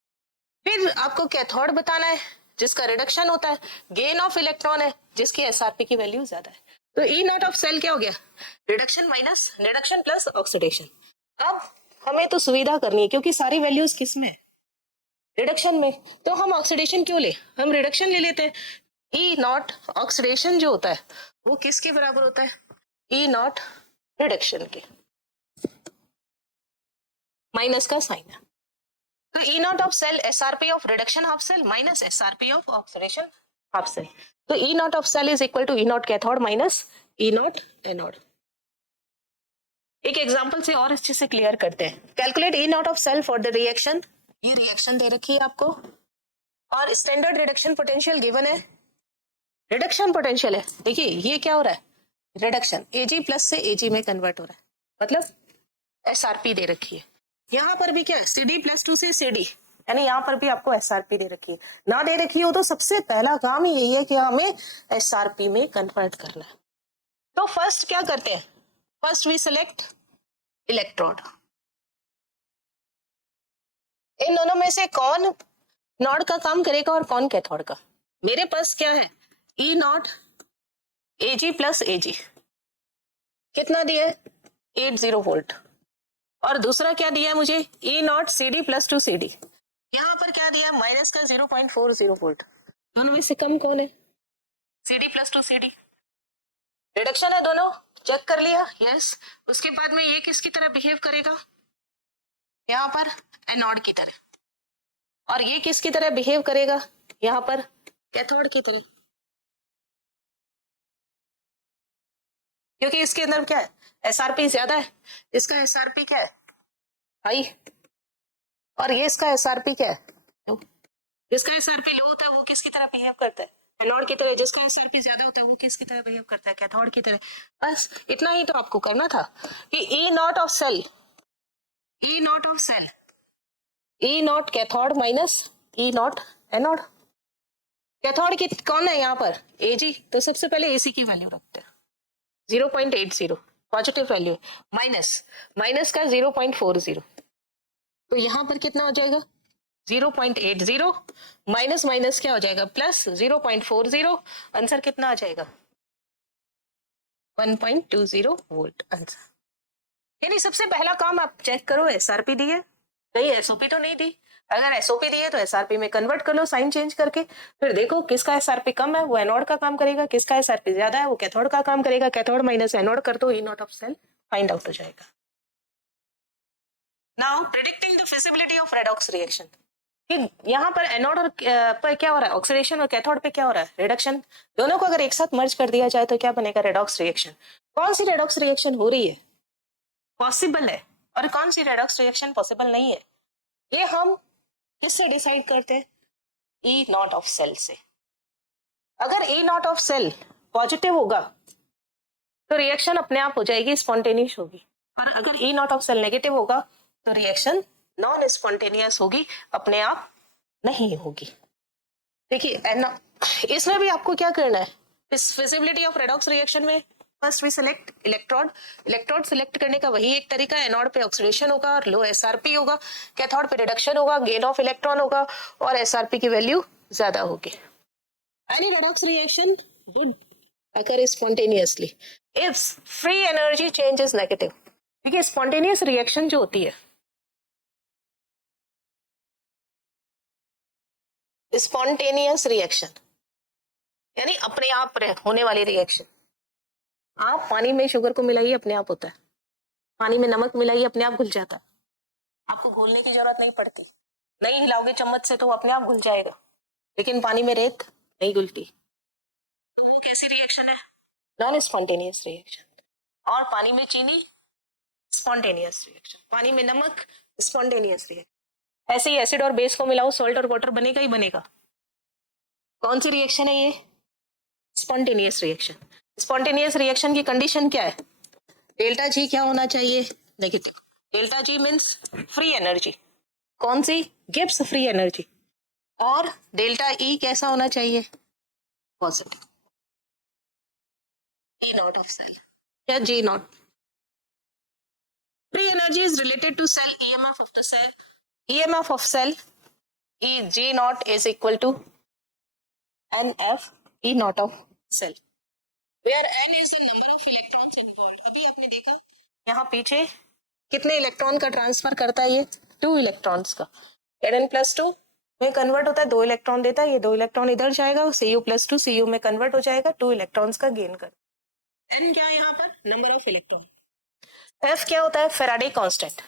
फिर आपको कैथोड बताना है, जिसका रिडक्शन होता है, गेन ऑफ इलेक्ट्रॉन है, जिसकी SRP की वैल्यू ज्यादा है। तो E0 ऑफ सेल क्या हो गया, reduction minus reduction plus oxidation. अब हमें तो सुविधा करनी है क्योंकि सारी वैल्यूज किस में, रिडक्शन में, तो हम ऑक्सीडेशन क्यों ले, हम रिडक्शन ले लेते हैं। E0 ऑक्सीडेशन जो होता है वो किसके बराबर होता है, E0 रिडक्शन के, माइनस का साइन है। तो E0 of cell SRP of reduction half cell minus SRP of oxidation half cell. तो E not of cell is equal to E naught cathode minus E naught anode. एक example से और अच्छे से clear करते हैं। Calculate E not of cell for the reaction. ये reaction दे रखी है आपको और स्टैंडर्ड रिडक्शन पोटेंशियल गिवन है। रिडक्शन पोटेंशियल है, देखिए ये क्या हो रहा है, रिडक्शन एजी प्लस से एजी में कन्वर्ट हो रहा है, मतलब एसआरपी दे रखी है। यहाँ पर भी क्या है, सीडी प्लस टू से सीडी, यानी यहाँ पर भी आपको एसआरपी दे रखी है। ना दे रखी हो तो सबसे पहला काम ही यही है कि हमें एसआरपी में कन्वर्ट करना है। तो फर्स्ट क्या करते हैं, फर्स्ट वी सिलेक्ट इलेक्ट्रोड। इन दोनों में से कौन नॉड का काम करेगा और कौन कैथोड का। मेरे पास क्या है, ई नॉट एजी प्लस एजी, कितना दिया है 80 वोल्ट, और दूसरा क्या दिया है मुझे, E naught CD plus two CD. यहाँ पर क्या दिया, माइनस का 0.40 वोल्ट। दोनों में से कम कौन है, CD plus two CD. Reduction है दोनों, चेक कर लिया, यस। उसके बाद में ये किसकी तरह बिहेव करेगा, यहाँ पर एनोड की तरह, और ये किसकी तरह बिहेव करेगा, यहाँ पर कैथोड की तरह, क्योंकि इसके अंदर क्या है, एसआरपी ज्यादा है, इसका एसआरपी क्या है हाई, और ये इसका एसआरपी क्या है, जिसका एसआरपी लो होता है वो किसकी तरह बिहेव करता है, एनोड की तरह। जिसका एसआरपी ज्यादा होता है वो किसकी तरह बिहेव करता है, कैथोड की तरह। बस इतना ही तो आपको करना था कि E not of cell, E not of cell, E naught cathode minus E naught anode. Cathode की कौन है यहाँ पर, एजी, तो सबसे पहले एसी की वैल्यू रखते हैं 0.80, पॉजिटिव वैल्यू, माइनस माइनस का 0.40, तो यहाँ पर कितना हो जाएगा 0.80, माइनस माइनस क्या हो जाएगा प्लस 0.40, आंसर कितना आ जाएगा 1.20 वोल्ट आंसर। यानी सबसे पहला काम आप चेक करो, एसआरपी दी है, नहीं एसओपी तो नहीं दी। अगर एसओपी दी है तो एसआरपी में कन्वर्ट कर लो साइन चेंज करके, फिर देखो किसका एसआरपी कम है वो एनोड का काम करेगा, किसका एसआरपी ज्यादा है वो कैथोड का काम करेगा। कैथोड माइनस एनोड कर दो, E not of cell find out हो जाएगा। Now predicting the feasibility of redox reaction. यहाँ पर एनोड और पर क्या हो रहा है, ऑक्सीडेशन, और कैथोड पे क्या हो रहा है, रिडक्शन। दोनों को अगर एक साथ मर्ज कर दिया जाए तो क्या बनेगा, रेडॉक्स रिएक्शन। कौन सी रेडॉक्स रिएक्शन हो रही है, पॉसिबल है, और कौन सी रेडॉक्स रिएक्शन पॉसिबल नहीं है, ये हम किससे डिसाइड करते हैं, ई नॉट ऑफ सेल से। अगर ई नॉट ऑफ सेल पॉजिटिव होगा तो रिएक्शन अपने आप हो जाएगी, स्पॉन्टेनियस होगी, और अगर ई नॉट ऑफ सेल नेगेटिव होगा तो रिएक्शन नॉन स्पॉन्टेनियस होगी, अपने आप नहीं होगी। देखिए इसमें भी आपको क्या करना है, इस फिजिबिलिटी ऑफ रेडॉक्स रिएक्शन में first we select electrode. Electrode select करने का वही एक तरीका है, एनोड पे ऑक्सीडेशन होगा और लो एसआरपी होगा, कैथोड पे रिडक्शन होगा, गेन ऑफ इलेक्ट्रॉन होगा और एसआरपी की वैल्यू ज्यादा होगी। Any redox reaction would occur spontaneously if free energy change is negative। देखिए स्पॉन्टेनियस रिएक्शन जो होती है, स्पॉन्टेनियस रिएक्शन यानी अपने आप होने वाली रिएक्शन। आप पानी में शुगर को मिलाइए अपने आप होता है, पानी में नमक मिलाइए अपने आप घुल जाता है, आपको घोलने की जरूरत नहीं पड़ती, नहीं हिलाओगे चम्मच से तो वो अपने आप घुल जाएगा, लेकिन पानी में रेत नहीं घुलती, तो वो कैसी रिएक्शन है, नॉन स्पॉन्टेनियस रिएक्शन। और पानी में चीनी स्पॉन्टेनियस रिएक्शन, पानी में नमक स्पॉन्टेनियस रिएक्शन। ऐसे ही एसिड और बेस को मिलाओ, सॉल्ट और वाटर बनेगा ही बनेगा। कौन सी रिएक्शन है ये, स्पॉन्टेनियस रिएक्शन। स्पॉन्टेनियस रिएक्शन की कंडीशन क्या है, डेल्टा जी क्या होना चाहिए, negative. Delta G means free energy, कौन सी, गिब्स फ्री एनर्जी। और डेल्टा ई कैसा होना चाहिए, positive, E not of cell या G naught. Free energy is related to cell EMF of the cell, EMF of cell E G naught is equal to NF E naught of cell, where N is the number of electrons involved। अभी आपने देखा यहाँ पीछे कितने electron का transfer करता है ये, 2 इलेक्ट्रॉन्स का। N+2 में कन्वर्ट होता है, 2 इलेक्ट्रॉन देता है, ये 2 इलेक्ट्रॉन इधर जाएगा, Cu+2 Cu में कन्वर्ट हो जाएगा, 2 इलेक्ट्रॉन्स का गेन कर। N क्या है यहाँ पर, नंबर ऑफ इलेक्ट्रॉन। F क्या होता है, फेराडे कांस्टेंट।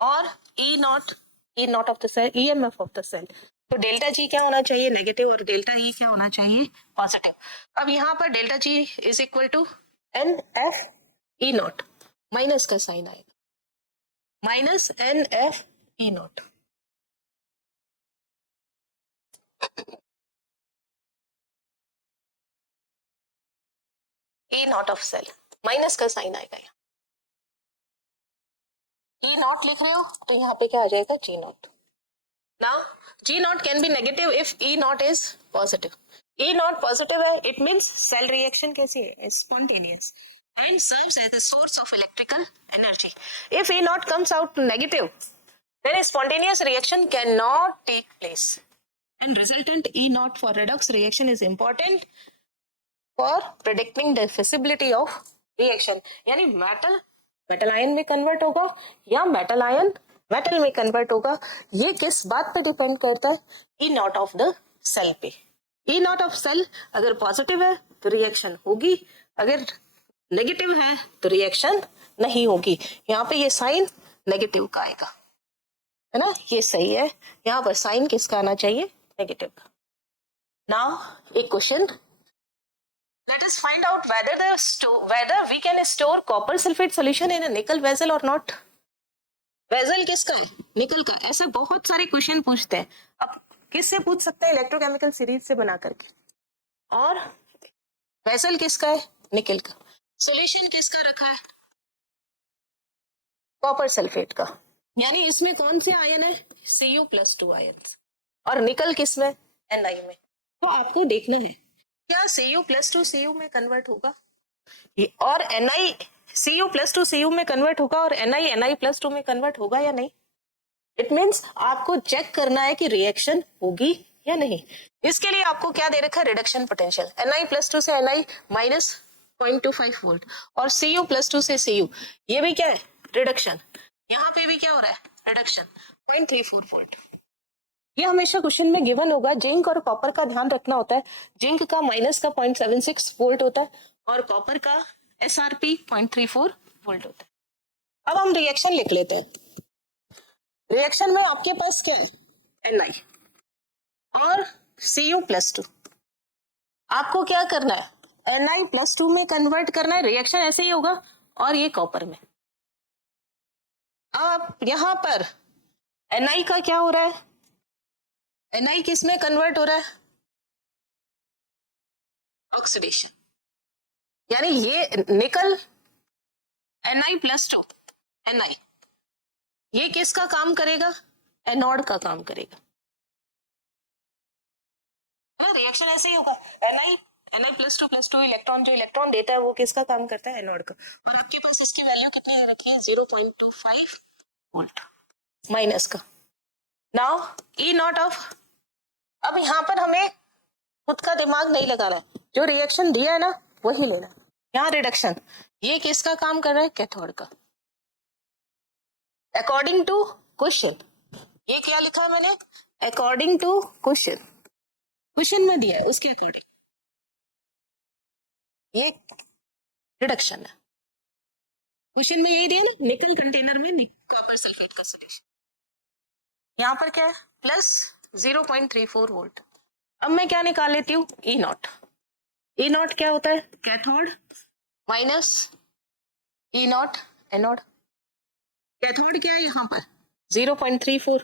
और E not of the cell, EMF of the cell, तो डेल्टा जी क्या होना चाहिए, नेगेटिव, और डेल्टा ई क्या होना चाहिए, पॉजिटिव। अब यहाँ पर delta G is equal to N F E not, minus का साइन आएगा, minus N F E not. E not of cell, minus का साइन आएगा, ई नॉट लिख रहे हो तो यहाँ पे क्या आ जाएगा, G naught. Now G naught can be negative if E naught is positive. E naught positive है, इट मींस सेल रिएक्शन कैसी है, spontaneous and serves as a source of electrical energy. If E naught comes out negative, then a spontaneous reaction cannot take place. And resultant E naught for redox reaction is important for predicting the feasibility of reaction. यानी metal metal ion में convert होगा या metal ion metal में convert होगा, ये किस बात पे डिपेंड करता है, ई नॉट ऑफ द सेल पे। ई नॉट ऑफ सेल अगर पॉजिटिव है तो रिएक्शन होगी, अगर नेगेटिव है तो रिएक्शन नहीं होगी। यहाँ पे ये साइन नेगेटिव का आएगा, है ना, ये सही है। यहाँ पर साइन किसका आना चाहिए, नेगेटिव का। नाउ एक question, let us find out whether we can store copper sulfate solution in a nickel vessel or not. Vessel किसका है, निकल का। ऐसे बहुत सारे क्वेश्चन पूछते हैं। अब किससे पूछ सकते हैं, इलेक्ट्रोकेमिकल सीरीज से बना करके। और वेसल किसका है, निकल का। सॉल्यूशन किसका रखा है, कॉपर सल्फेट का। यानी इसमें कौन से आयन है, Cu+2 आयन, और निकल किस में, Ni में। तो आपको देखना है क्या Cu+2 Cu में कन्वर्ट होगा, और Ni Cu+2 Cu में कन्वर्ट होगा, और Ni+2 में कन्वर्ट होगा या नहीं। इट मीन्स आपको चेक करना है कि रिएक्शन होगी या नहीं। इसके लिए आपको क्या दे रखा है, रिडक्शन पोटेंशियल। Ni+2 से Ni माइनस 0.25 वोल्ट, और Cu+2 से Cu, ये भी क्या है, रिडक्शन। यहाँ पे भी क्या हो रहा है, रिडक्शन 0.34 वोल्ट। ये हमेशा क्वेश्चन में गिवन होगा। जिंक और कॉपर का ध्यान रखना होता है। जिंक का माइनस का 0.76 वोल्ट होता है, और कॉपर का SRP 0.34 वोल्ट होता है। अब हम रिएक्शन लिख लेते हैं। रिएक्शन में आपके पास क्या है, Ni और Cu+2। आपको क्या करना है, Ni+2 में कन्वर्ट करना है, रिएक्शन ऐसे ही होगा, और ये कॉपर में। अब यहां पर Ni का क्या हो रहा है, Ni किस में कन्वर्ट हो रहा है, ऑक्सीडेशन। यानी ये निकल Ni+2 Ni, ये किसका काम करेगा, एनोड का काम करेगा। रिएक्शन ऐसे ही होगा, Ni+2+2 इलेक्ट्रॉन, जो इलेक्ट्रॉन देता है वो किसका काम करता है, एनोड का। और आपके पास इसकी वैल्यू कितनी रखी है, 0.25 वोल्ट, माइनस का। नाउ ई नॉट ऑफ, अब यहाँ पर हमें खुद का दिमाग नहीं लगाना है, जो रिएक्शन दिया है ना वही लेना। यहाँ रिडक्शन, ये किसका काम कर रहा है, कैथोड का। अकॉर्डिंग टू क्वेश्चन, ये क्या लिखा है मैंने, अकॉर्डिंग टू क्वेश्चन, क्वेश्चन में दिया है उसके अकॉर्डिंग ये रिडक्शन है। क्वेश्चन में यही दिया ना, निकल कंटेनर में कॉपर सल्फेट का सोल्यूशन। यहाँ पर क्या है, प्लस 0.34 वोल्ट। अब मैं क्या निकाल लेती हूँ, ई नॉट। ई नॉट क्या होता है, cathode, minus E naught anode. Cathode क्या है यहाँ पर 0.34,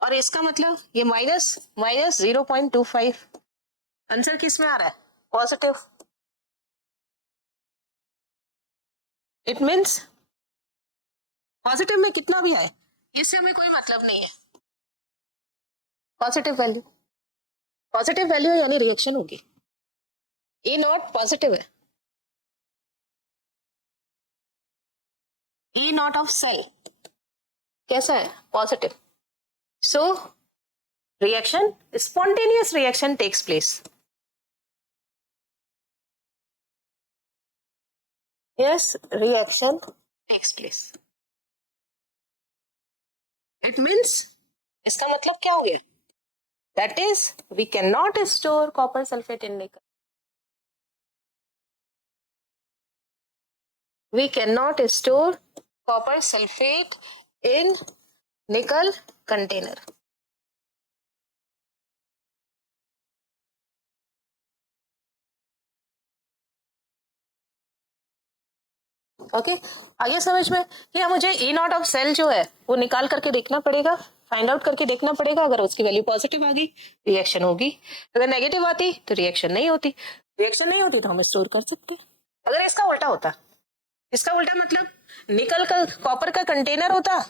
और इसका मतलब ये माइनस माइनस 0.25। आंसर किस में आ रहा है, पॉजिटिव। इट मीन्स पॉजिटिव में कितना भी आए इससे हमें कोई मतलब नहीं है। पॉजिटिव वैल्यू यानी रिएक्शन होगी। ए नॉट पॉजिटिव है, ई नॉट ऑफ सेल कैसा है, positive. So reaction, spontaneous reaction takes place. Yes, reaction takes place. It means, इसका मतलब क्या हो गया, that is we can not store copper sulphate in nickel, we cannot store copper sulfate in nickel container. Okay, आगे समझ में कि मुझे ई नॉट ऑफ सेल जो है वो निकाल करके देखना पड़ेगा, फाइंड आउट करके देखना पड़ेगा। अगर उसकी वैल्यू पॉजिटिव आ गई रिएक्शन होगी, अगर नेगेटिव आती तो रिएक्शन नहीं होती। रिएक्शन नहीं होती तो हम स्टोर कर सकते। अगर इसका उल्टा होता, इसका उल्टा मतलब निकल का कॉपर का कंटेनर होता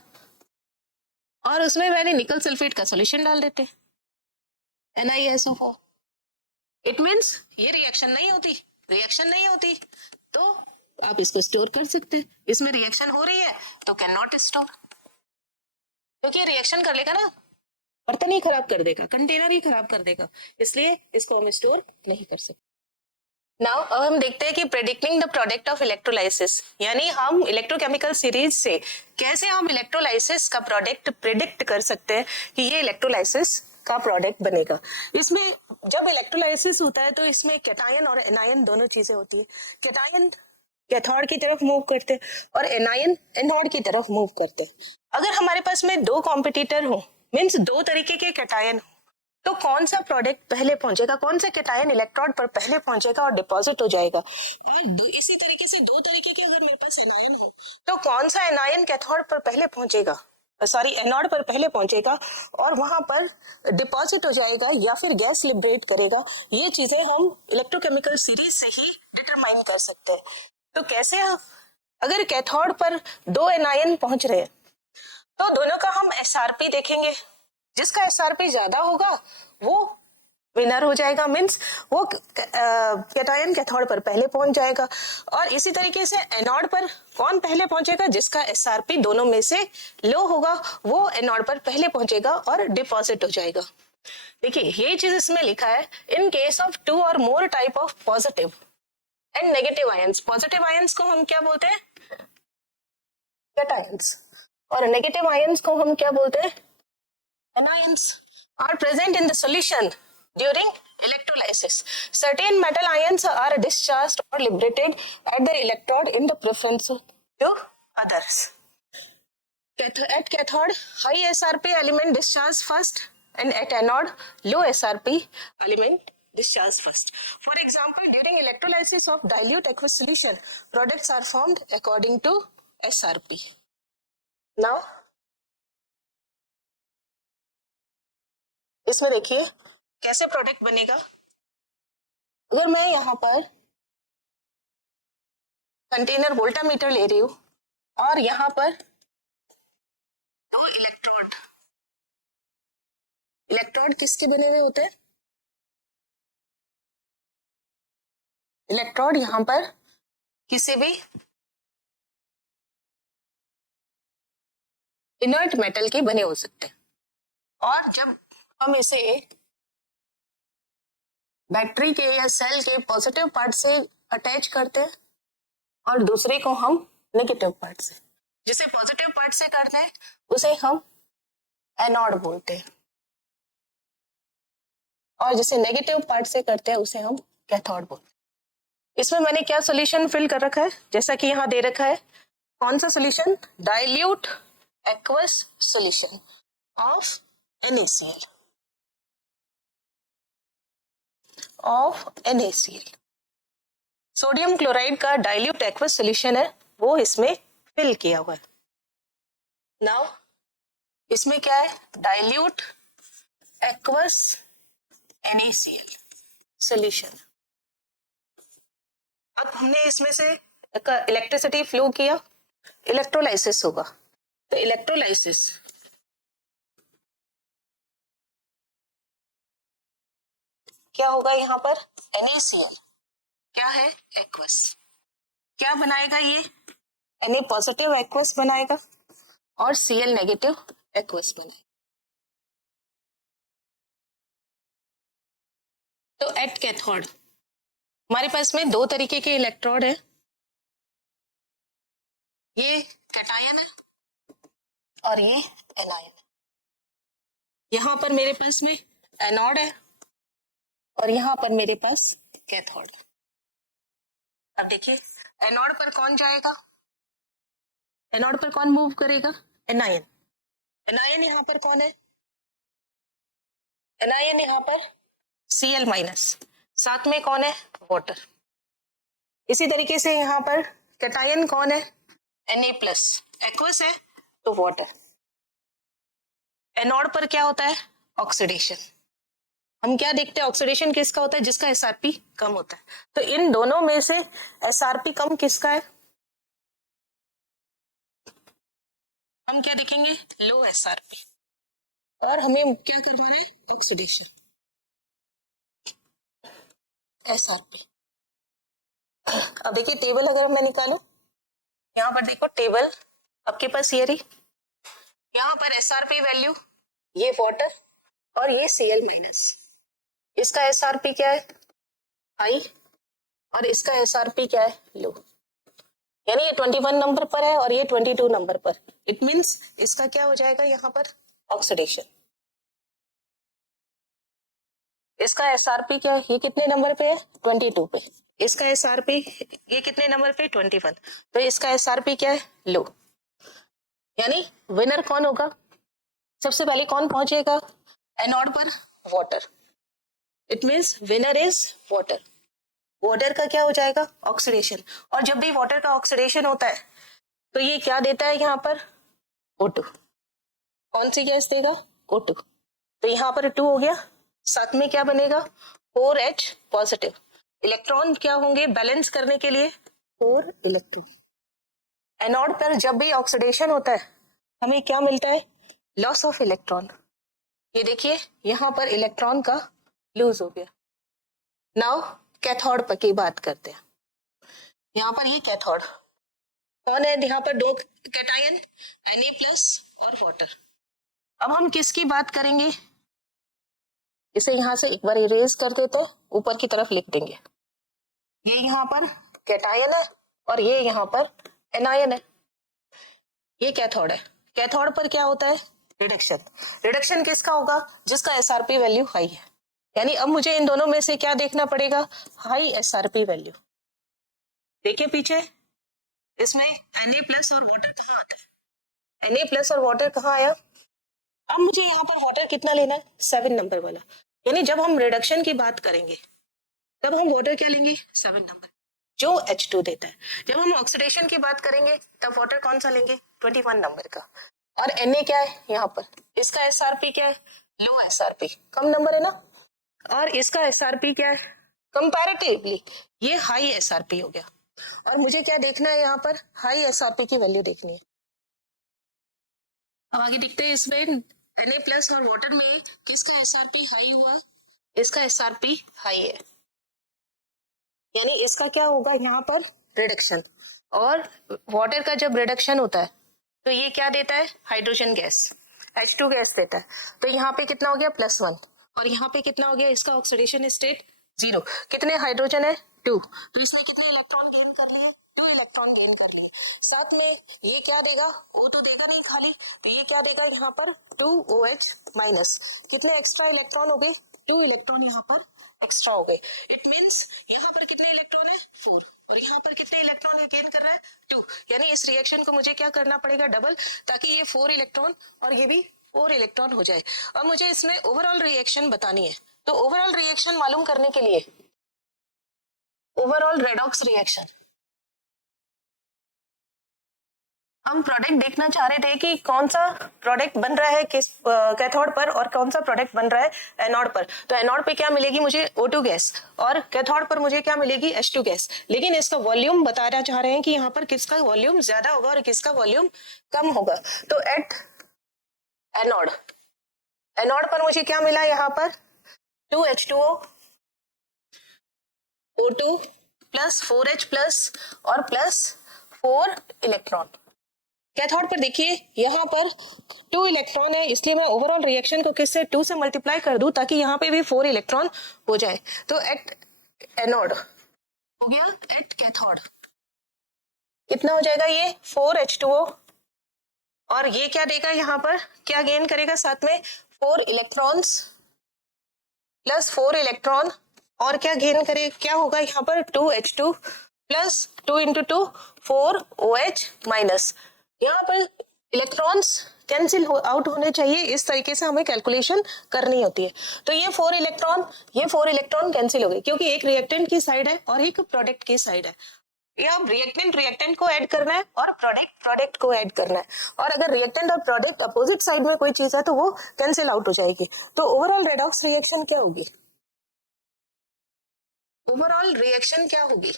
और उसमें मैंने निकल सल्फेट का सॉल्यूशन डाल देते NiSO4, इट मींस ये रिएक्शन नहीं होती। रिएक्शन नहीं होती तो आप इसको स्टोर कर सकते हैं। इसमें रिएक्शन हो रही है तो कैन नॉट स्टोर, क्योंकि रिएक्शन कर लेगा ना, बर्तन ही खराब कर देगा, कंटेनर ही खराब कर देगा, इसलिए इसको हम स्टोर नहीं कर सकते। नाउ अब हम देखते हैं कि predicting the product of electrolysis, यानी हम इलेक्ट्रोकेमिकल सीरीज से कैसे हम इलेक्ट्रोलाइसिस का प्रोडक्ट प्रेडिक्ट कर सकते हैं कि ये इलेक्ट्रोलाइसिस का प्रोडक्ट बनेगा। इसमें जब इलेक्ट्रोलाइसिस होता है तो इसमें कैटायन और एनायन दोनों चीजें होती है। कैटायन कैथोड की तरफ मूव करते हैं और एनायन एनोड की तरफ मूव करते हैं। अगर हमारे पास में दो कॉम्पिटिटर हो, मीन्स दो तरीके के कैटायन हो, तो कौन सा प्रोडक्ट पहले पहुंचेगा, कौन सा कैटायन इलेक्ट्रोड पर पहले पहुंचेगा और डिपॉजिट हो जाएगा। और इसी तरीके से दो तरीके के अगर मेरे पास एनायन हो तो कौन सा एनायन कैथोड पर पहले पहुंचेगा, सॉरी एनोड पर पहले पहुंचेगा और वहां पर डिपॉजिट हो जाएगा या फिर गैस लिबरेट करेगा। ये चीजें हम इलेक्ट्रोकेमिकल सीरीज से ही डिटरमाइन कर सकते हैं। तो कैसे, अगर कैथोड पर दो एनायन पहुंच रहे हैं तो दोनों का हम SRP देखेंगे, जिसका SRP ज्यादा होगा वो विनर हो जाएगा, मींस वो कैटायन कैथोड पर पहले पहुंच जाएगा। और इसी तरीके से एनोड पर कौन पहले पहुंचेगा, जिसका SRP दोनों में से लो होगा वो एनोड पर पहले पहुंचेगा और डिपॉजिट हो जाएगा। देखिए ये चीज इसमें लिखा है, इन केस ऑफ 2 और मोर type of positive and negative ions. Positive ions को हम क्या बोलते हैं, कैटायंस, और नेगेटिव आयंस को हम क्या बोलते हैं, anions, are present in the solution during electrolysis. Certain metal ions are discharged or liberated at their electrode in the preference to others. At cathode, high SRP element discharge first, and at anode, low SRP element discharge first. For example, during electrolysis of dilute aqueous solution, products are formed according to SRP. Now, इसमें देखिए कैसे product बनेगा। अगर मैं यहाँ पर container voltameter ले रही हूँ और यहाँ पर दो इलेक्ट्रोड, इलेक्ट्रोड किसके बने हुए होते हैं, इलेक्ट्रोड यहाँ पर किसी भी इनर्ट मेटल के बने हो सकते हैं। और जब हम इसे बैटरी के या सेल के पॉजिटिव पार्ट से अटैच करते हैं और दूसरे को हम नेगेटिव पार्ट से, जिसे पॉजिटिव पार्ट से करते हैं उसे हम एनोड बोलते हैं और जिसे नेगेटिव पार्ट से करते हैं उसे हम कैथोड बोलते हैं। इसमें मैंने क्या सॉल्यूशन फिल कर रखा है, जैसा कि यहाँ दे रखा है, कौन सा solution, dilute aqueous solution of NaCl, sodium chloride का डाइल्यूट एक्वस सॉल्यूशन है वो इसमें फिल किया हुआ है। नाउ इसमें क्या है, डाइल्यूट एक्वस NaCl सॉल्यूशन। अब हमने इसमें से इलेक्ट्रिसिटी फ्लो किया, इलेक्ट्रोलाइसिस होगा। तो इलेक्ट्रोलाइसिस क्या होगा, यहाँ पर NaCl क्या है, एक्वस, क्या बनाएगा ये, Na पॉजिटिव एक्वस बनाएगा और Cl नेगेटिव एक्वस बनाएगा। तो एट कैथोड हमारे पास में दो तरीके के इलेक्ट्रोड है, ये कैटायन है और ये एनायन है। यहाँ पर मेरे पास में एनोड है और यहाँ पर मेरे पास कैथोड है। अब देखिए एनोड पर कौन जाएगा, एनोड पर कौन मूव करेगा, एनायन। एनायन यहाँ पर कौन है, एनायन यहाँ पर Cl माइनस, साथ में कौन है, वाटर। इसी तरीके से यहाँ पर कैटायन कौन है? Na+, एक्वस है तो वाटर। एनोड पर क्या होता है? ऑक्सीडेशन। हम क्या देखते हैं? ऑक्सीडेशन किसका होता है? जिसका एसआरपी कम होता है। तो इन दोनों में से एसआरपी कम किसका है? हम क्या देखेंगे? लो एसआरपी। और हमें क्या करवाना है? Oxidation, SRP. अब देखिए टेबल अगर मैं निकालू, यहाँ पर देखो टेबल आपके पास ये रही, यहाँ पर एसआरपी वैल्यू, ये वाटर और ये Cl-। इसका एसआरपी क्या है? हाई, और इसका एसआरपी क्या है? लो। यानी ये 21 नंबर पर है और ये 22 नंबर पर। इट मींस इसका क्या हो जाएगा यहाँ पर? ऑक्सीडेशन। इसका एसआरपी क्या है? ये कितने नंबर पे है? 22 पे। इसका एसआरपी ये कितने नंबर पे? 21। तो इसका एसआरपी क्या है? लो। यानी विनर कौन होगा? सबसे पहले कौन पहुंचेगा एनोड पर? Water. It means winner is water. Water का क्या हो जाएगा? ऑक्सीडेशन। और जब भी वाटर का ऑक्सीडेशन होता है तो ये क्या देता है यहाँ पर? O2। कौन सी गैस देगा? O2। तो यहाँ पर 2 हो गया, साथ में क्या बनेगा? 4H positive. इलेक्ट्रॉन क्या होंगे बैलेंस करने के लिए? 4 इलेक्ट्रॉन। एनोड पर जब भी ऑक्सीडेशन होता है हमें क्या मिलता है? Loss of electron. ये देखिए यहाँ पर इलेक्ट्रॉन का लूज हो गया। नाउ कैथोड पर की बात करते हैं। यहाँ पर ये कैथोड कौन है? यहाँ पर दो कैटायन Na+ और वाटर। अब हम किसकी बात करेंगे? इसे यहाँ से एक बार इरेज कर दे तो ऊपर की तरफ लिख देंगे। ये यहाँ पर कैटायन है और ये यहाँ पर एनायन है। ये कैथोड है। कैथोड पर क्या होता है? रिडक्शन। रिडक्शन किसका होगा? जिसका एसआरपी वैल्यू हाई है। यानी अब मुझे इन दोनों में से क्या देखना पड़ेगा? High SRP value. देखिए पीछे इसमें Na+ और वाटर कहाँ आता है? Na+ और वाटर कहाँ आया? अब मुझे यहाँ पर वाटर कितना लेना है? 7 नंबर वाला। यानी जब हम रिडक्शन की बात करेंगे तब हम वाटर क्या लेंगे? 7 नंबर, जो H2 देता है। जब हम ऑक्सीडेशन की बात करेंगे तब वाटर कौन सा लेंगे? 21 नंबर का। और Na क्या है यहाँ पर? इसका एसआरपी क्या है? लो एसआरपी, कम नंबर है ना। और इसका एसआरपी क्या है? कंपैरेटिवली ये हाई एसआरपी हो गया। और मुझे क्या देखना है यहाँ पर? हाई एसआरपी की वैल्यू देखनी है। अब आगे देखते हैं इसमें Na+ और वाटर में किसका एसआरपी हाई हुआ? इसका एसआरपी हाई है, यानी इसका क्या होगा यहाँ पर? रिडक्शन। और वाटर का जब रिडक्शन होता है तो ये क्या देता है? हाइड्रोजन गैस, H2 गैस देता है। तो यहाँ पे कितना हो गया? +1। और यहाँ पे कितना हो गया? इसका ऑक्सीडेशन स्टेट 0। कितने हाइड्रोजन है? 2। तो इसने कितने इलेक्ट्रॉन गेन कर लिए? 2 इलेक्ट्रॉन गेन कर लिए। साथ में ये क्या देगा? O2 देगा नहीं खाली, तो ये क्या देगा यहाँ पर? 2OH-। कितने एक्स्ट्रा इलेक्ट्रॉन हो गए? 2 इलेक्ट्रॉन यहाँ पर एक्स्ट्रा हो गए। इट मींस यहाँ पर कितने इलेक्ट्रॉन है? 4। और यहाँ पर कितने इलेक्ट्रॉन गेन कर रहा है? 2। यानी इस रिएक्शन को मुझे क्या करना पड़ेगा? डबल, ताकि ये 4 इलेक्ट्रॉन और ये भी 4 इलेक्ट्रॉन हो जाए। और मुझे इसमें ओवरऑल रिएक्शन बतानी है। तो ओवरऑल रिएक्शन मालूम करने के लिए ओवरऑल रेडॉक्स रिएक्शन, हम प्रोडक्ट देखना चाह रहे थे कि कौन सा प्रोडक्ट बन रहा है किस कैथोड पर और कौन सा प्रोडक्ट बन रहा है एनोड पर। तो एनोड पे क्या मिलेगी मुझे? O2 गैस, और कैथोड पर मुझे क्या मिलेगी? H2 gas. लेकिन इसका वॉल्यूम बताना चाह रहे हैं कि यहाँ पर किसका वॉल्यूम ज्यादा होगा और किसका वॉल्यूम कम होगा। तो एट एनोड, एनोड पर मुझे क्या मिला? यहाँ पर 2H2O, O2 प्लस 4H+ और प्लस 4 इलेक्ट्रॉन। कैथोड पर देखिए यहाँ पर 2 इलेक्ट्रॉन है, इसलिए मैं ओवरऑल रिएक्शन को किससे? 2 से मल्टीप्लाई कर दूं ताकि यहाँ पे भी 4 इलेक्ट्रॉन हो जाए। तो एट एनोड हो गया, एट कैथोड कितना हो जाएगा? ये 4H2O, और ये क्या देगा यहाँ पर? क्या गेन करेगा साथ में? 4 इलेक्ट्रॉन्स प्लस 4 इलेक्ट्रॉन, और क्या गेन करे? क्या होगा यहाँ पर? 2H2 plus 2 × 2 4OH-। यहाँ पर इलेक्ट्रॉन्स कैंसिल आउट होने चाहिए, इस तरीके से हमें कैलकुलेशन करनी होती है। तो ये 4 इलेक्ट्रॉन कैंसिल हो गए, क्योंकि एक रिएक्टेंट की साइड है और एक प्रोडक्ट की साइड है। ये अब रिएक्टेंट रिएक्टेंट को ऐड करना है और प्रोडक्ट प्रोडक्ट को ऐड करना है, और अगर रिएक्टेंट और प्रोडक्ट अपोजिट साइड में कोई चीज है तो वो कैंसिल आउट हो जाएगी। तो ओवरऑल रेडॉक्स रिएक्शन क्या होगी? ओवरऑल रिएक्शन क्या होगी?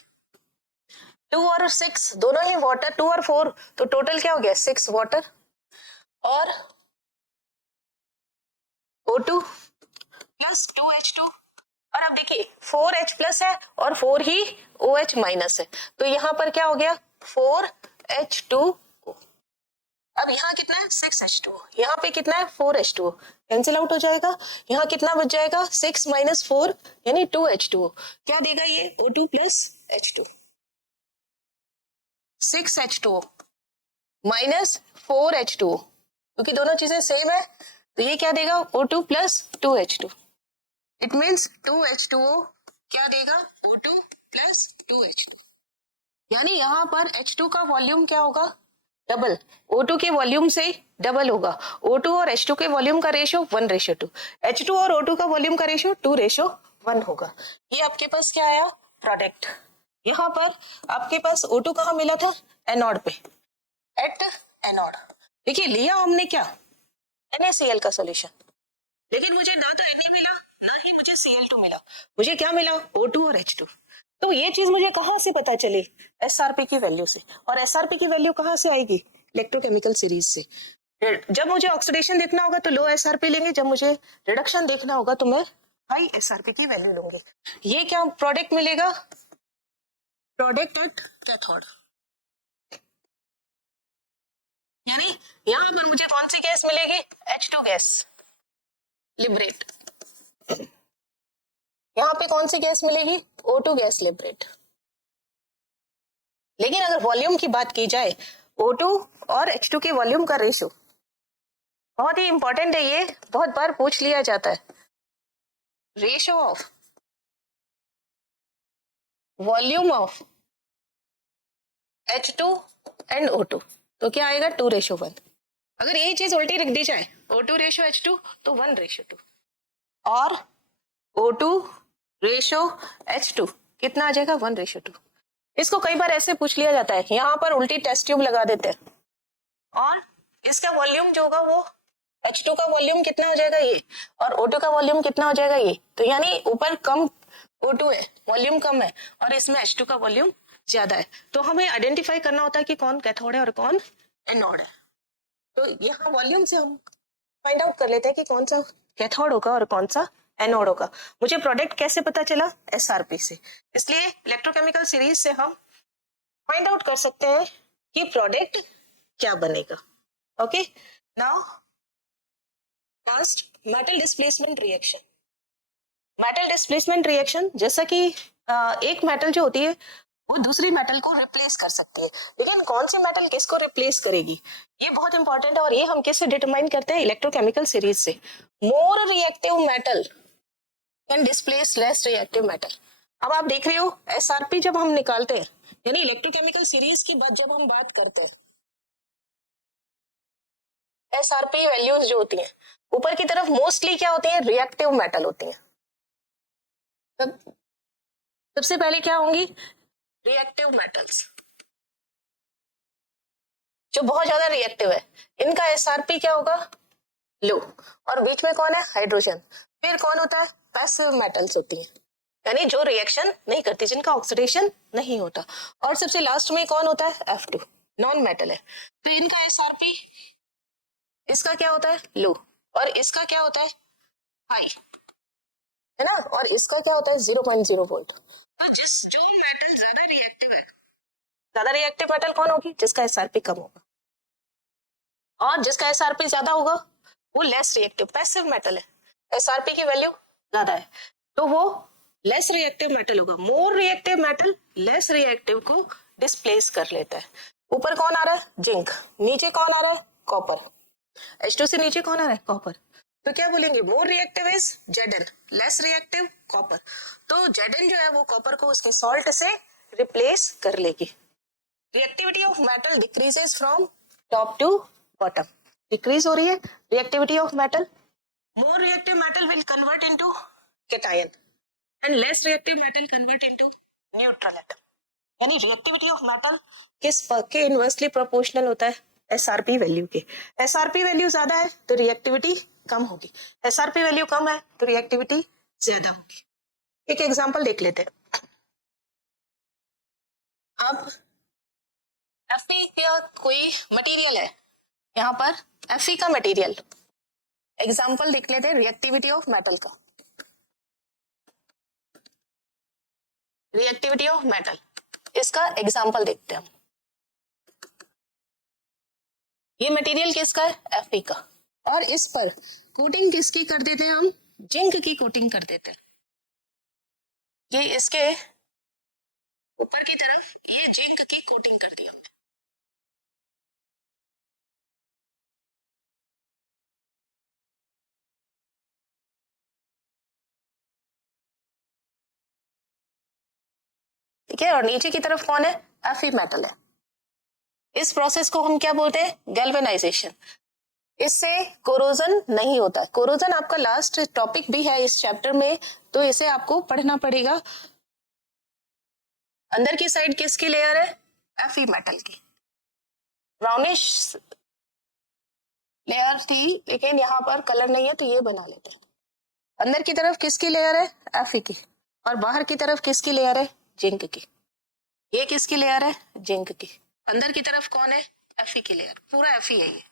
2 और 6 दोनों ही वाटर, 2 और 4, तो टोटल क्या हो गया? 6 वाटर और O2 प्लस 2H2। और अब देखिए 4H प्लस है और 4 ही OH माइनस है, तो यहाँ पर क्या हो गया? 4H2। अब यहाँ कितना है? 6H2। यहाँ पे कितना है? 4H2। कैंसिल आउट हो जाएगा। यहाँ कितना बच जाएगा? 6 माइनस 4 यानी 2H2। क्या देगा ये? O2 plus H2। 6H2 minus 4H2, क्योंकि दोनों चीजें सेम है, तो ये क्या देगा? O2 plus 2H2। It means 2H2O क्या देगा? O2 plus 2H2। यानी यहाँ पर H2 का वॉल्यूम क्या होगा? डबल। O2 के वॉल्यूम से डबल होगा। O2 और H2 के वॉल्यूम का रेशियो 1:2। H2 और O2 का वॉल्यूम का रेशियो 2:1 होगा। ये आपके पास क्या आया? प्रोडक्ट। यहाँ पर आपके पास O2 कहाँ मिला था? एनोड पे, एट एनोड। देखिए लिया हमने क्या? NaCl का सोल्यूशन, लेकिन मुझे ना तो Na मिला ना ही मुझे Cl2 मिला, मुझे क्या मिला? O2 और H2। तो ये चीज मुझे कहाँ से पता चली? SRP की वैल्यू से। और SRP की वैल्यू कहाँ से आएगी? इलेक्ट्रोकेमिकल सीरीज से। जब मुझे ऑक्सीडेशन देखना होगा तो लो SRP लेंगे, जब मुझे रिडक्शन देखना होगा तो मैं हाई SRP की वैल्यू लूंगी। ये क्या प्रोडक्ट मिलेगा? Product at cathode. यानी यहाँ पर मुझे कौन सी गैस मिलेगी? H2 gas liberate. यहाँ पे कौन सी गैस मिलेगी? O2 gas liberate. लेकिन अगर वॉल्यूम की बात की जाए, O2 और H2 के वॉल्यूम का रेशियो बहुत ही इंपॉर्टेंट है, ये बहुत बार पूछ लिया जाता है। Ratio of volume of H2 and O2, तो क्या आएगा? 2:1। अगर यही चीज उल्टी लिख दी जाए, O2 रेशियो H2 तो 1:2, और O2 रेशियो H2 कितना आ जाएगा? 1:2। इसको कई बार ऐसे पूछ लिया जाता है, यहाँ पर उल्टी टेस्ट ट्यूब लगा देते हैं, और इसका वॉल्यूम जो होगा वो H2 का वॉल्यूम कितना हो जाएगा ये, और O2 का वॉल्यूम कितना हो जाएगा ये। तो यानी ऊपर कम O2 है, वॉल्यूम कम है, और इसमें H2 का वॉल्यूम ज्यादा है। तो हमें आइडेंटिफाई करना होता है कि कौन कैथोड है और कौन एनोड है। तो यहाँ वॉल्यूम से हम फाइंड आउट कर लेते हैं कि कौन सा कैथोड होगा और कौन सा एनोड होगा। मुझे प्रोडक्ट कैसे पता चला? SRP से। इसलिए इलेक्ट्रोकेमिकल सीरीज से हम फाइंड आउट कर सकते हैं कि प्रोडक्ट क्या बनेगा। Okay, now last metal displacement reaction. Metal displacement reaction, जैसा कि एक मेटल जो होती है वो दूसरी मेटल को रिप्लेस कर सकती है, लेकिन कौन सी मेटल किसको रिप्लेस करेगी ये बहुत इंपॉर्टेंट है, और ये हम कैसे डिटरमाइन करते हैं? इलेक्ट्रोकेमिकल सीरीज से। मोर reactive metal can displace less reactive metal. अब आप देख रहे हो SRP जब हम निकालते हैं, यानी इलेक्ट्रोकेमिकल सीरीज की बात जब हम बात करते हैं, SRP वैल्यूज जो होती हैं ऊपर की तरफ मोस्टली क्या होती है? रिएक्टिव मेटल होती है। सबसे पहले क्या होंगी? रिएक्टिव मेटल्स जो बहुत ज्यादा रिएक्टिव है, इनका SRP क्या होगा? लो। और बीच में कौन है? हाइड्रोजन। फिर कौन होता है? पैसिव मेटल्स होती हैं, यानी जो रिएक्शन नहीं करती, जिनका ऑक्सीडेशन नहीं होता। और सबसे लास्ट में कौन होता है? F2, नॉन मेटल है। तो इनका SRP, इसका क्या होता है? लो, और इसका क्या होता है? हाई, है ना। और इसका क्या होता है? 0.0 वोल्ट। तो जो मेटल ज्यादा रिएक्टिव है, ज्यादा रिएक्टिव मेटल कौन होगी? जिसका SRP कम होगा, और जिसका SRP ज्यादा होगा वो लेस रिएक्टिव, पैसिव मेटल है, SRP की वैल्यू ज्यादा है, तो वो लेस रिएक्टिव मेटल होगा। मोर रिएक्टिव मेटल लेस रिएक्टिव को डिस्प्लेस कर लेता है। ऊपर कौन आ रहा है? जिंक। नीचे कौन आ रहा है? कॉपर। H2 से नीचे कौन आ रहा है? कॉपर। तो क्या बोलेंगे? More reactive is Zn, less reactive copper. तो Zn जो है वो कॉपर को उसके सॉल्ट से रिप्लेस कर लेगी। Reactivity of metal decreases from top to bottom, decrease हो रही है reactivity of metal. More reactive metal will convert into cation and less reactive metal convert into neutral atom. यानी रिएक्टिविटी ऑफ मेटल के inversely proportional होता है SRP value के। SRP value ज्यादा है तो रिएक्टिविटी कम होगी, एसआरपी वैल्यू कम है तो रिएक्टिविटी ज्यादा होगी। एक एग्जांपल देख लेते हैं। अब Fe का कोई मटेरियल है, यहाँ पर Fe का मटेरियल, एग्जांपल देख लेते हैं रिएक्टिविटी ऑफ मेटल का। रिएक्टिविटी ऑफ मेटल, इसका एग्जांपल देखते हैं हम। ये मटेरियल किसका है? Fe का, और इस पर कोटिंग किसकी कर देते हैं हम? जिंक की कोटिंग कर देते हैं। ये इसके ऊपर की तरफ ये जिंक की कोटिंग कर दी हमने। ठीक है, और नीचे की तरफ कौन है? Fe मेटल है। इस प्रोसेस को हम क्या बोलते हैं? गैल्वेनाइजेशन। इससे कोरोजन नहीं होता है। कोरोजन आपका लास्ट टॉपिक भी है इस चैप्टर में, तो इसे आपको पढ़ना पड़ेगा। अंदर की साइड किसकी लेयर है? Fe मेटल की। ब्राउनिश लेयर थी, लेकिन यहाँ पर कलर नहीं है तो ये बना लेते हैं। अंदर की तरफ किसकी लेयर है? Fe की, और बाहर की तरफ किसकी लेयर है? जिंक की। ये किसकी लेयर है? जिंक की। अंदर की तरफ कौन है? Fe की लेयर, पूरा Fe है ये।